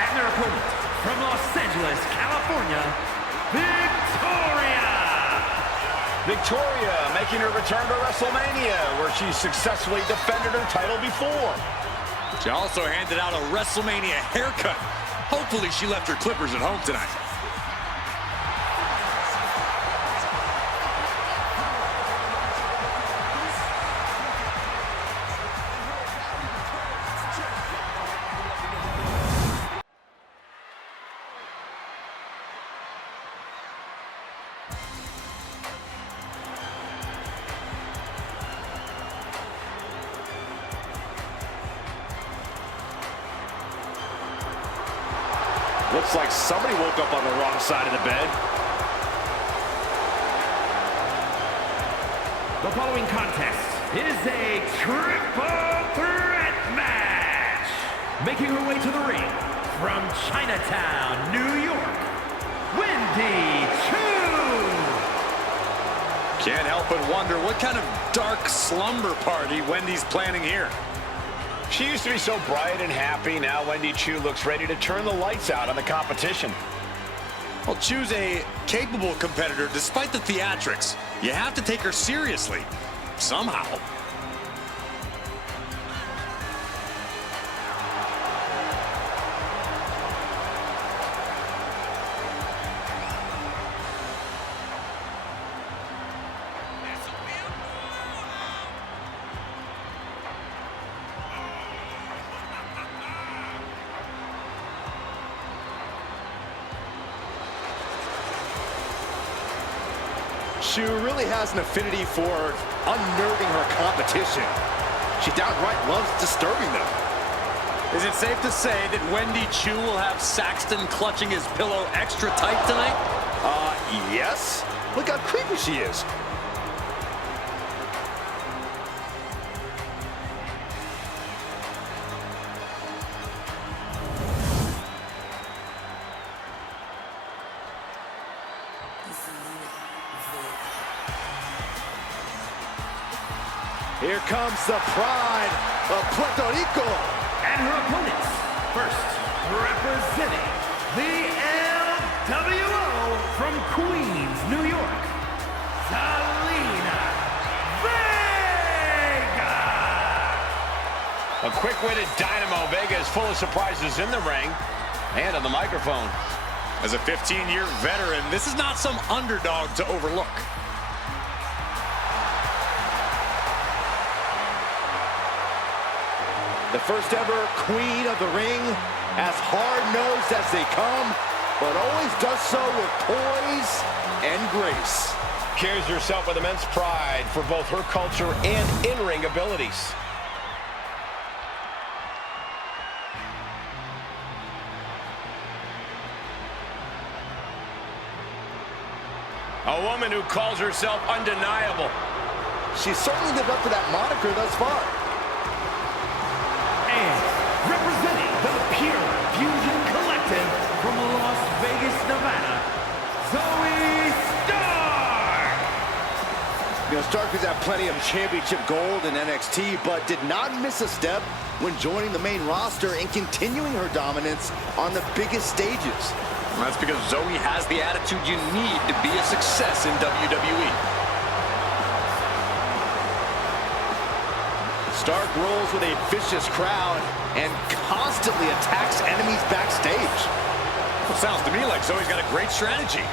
And their opponent from Los Angeles, California, Victoria! Victoria making her return to WrestleMania, where she successfully defended her title before. She also handed out a WrestleMania haircut. Hopefully she left her clippers at home tonight. Looks like somebody woke up on the wrong side of the bed. The following contest is a triple threat match. Making her way to the ring from Chinatown, New York, Wendy Choo. Can't help but wonder what kind of dark slumber party Wendy's planning here. She used to be so bright and happy. Now Wendy Choo looks ready to turn the lights out on the competition. Well, Choo's a capable competitor despite the theatrics. You have to take her seriously, somehow. Choo really has an affinity for unnerving her competition. She downright loves disturbing them. Is it safe to say that Wendy Chu will have Saxton clutching his pillow extra tight tonight? Yes. Look how creepy she is. Here comes the pride of Puerto Rico. And her opponents, first representing the LWO from Queens, New York, Zelina Vega. A quick-witted Dynamo. Vega is full of surprises in the ring and on the microphone. As a 15-year veteran, this is not some underdog to overlook. The first ever queen of the ring, as hard-nosed as they come, but always does so with poise and grace. Carries herself with immense pride for both her culture and in-ring abilities. A woman who calls herself undeniable. She's certainly lived up to that moniker thus far. And representing the Pure Fusion Collective from Las Vegas, Nevada, Zoe Stark. You know, Stark has had plenty of championship gold in NXT, but did not miss a step when joining the main roster and continuing her dominance on the biggest stages. Well, that's because Zoe has the attitude you need to be a success in WWE. Stark rolls with a vicious crowd and constantly attacks enemies backstage. Well, sounds to me like Zoe's got a great strategy.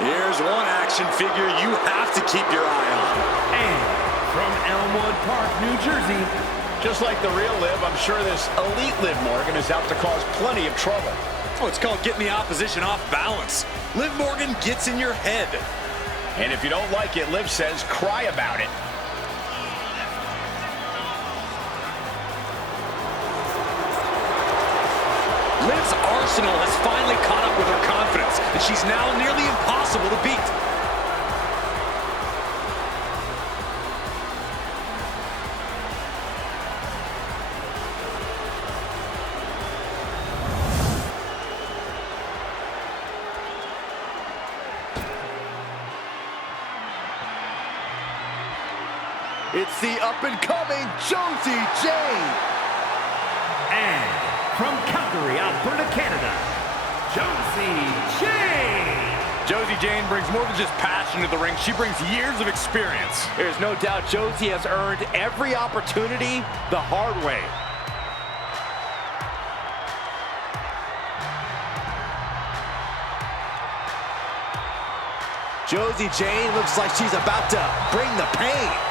Here's one action figure you have to keep your eye on. And from Elmwood Park, New Jersey, Just like the real Liv, I'm sure this elite Liv Morgan is out to cause plenty of trouble. Oh, it's called getting the opposition off balance. Liv Morgan gets in your head. And if you don't like it, Liv says, cry about it. Liv's arsenal has finally caught up with her confidence, and she's now nearly impossible to beat. It's the up-and-coming Josie Jane. and from Calgary, Alberta, Canada, Josie Jane. Josie Jane brings more than just passion to the ring. She brings years of experience. There's no doubt Josie has earned every opportunity the hard way. Josie Jane looks like she's about to bring the pain.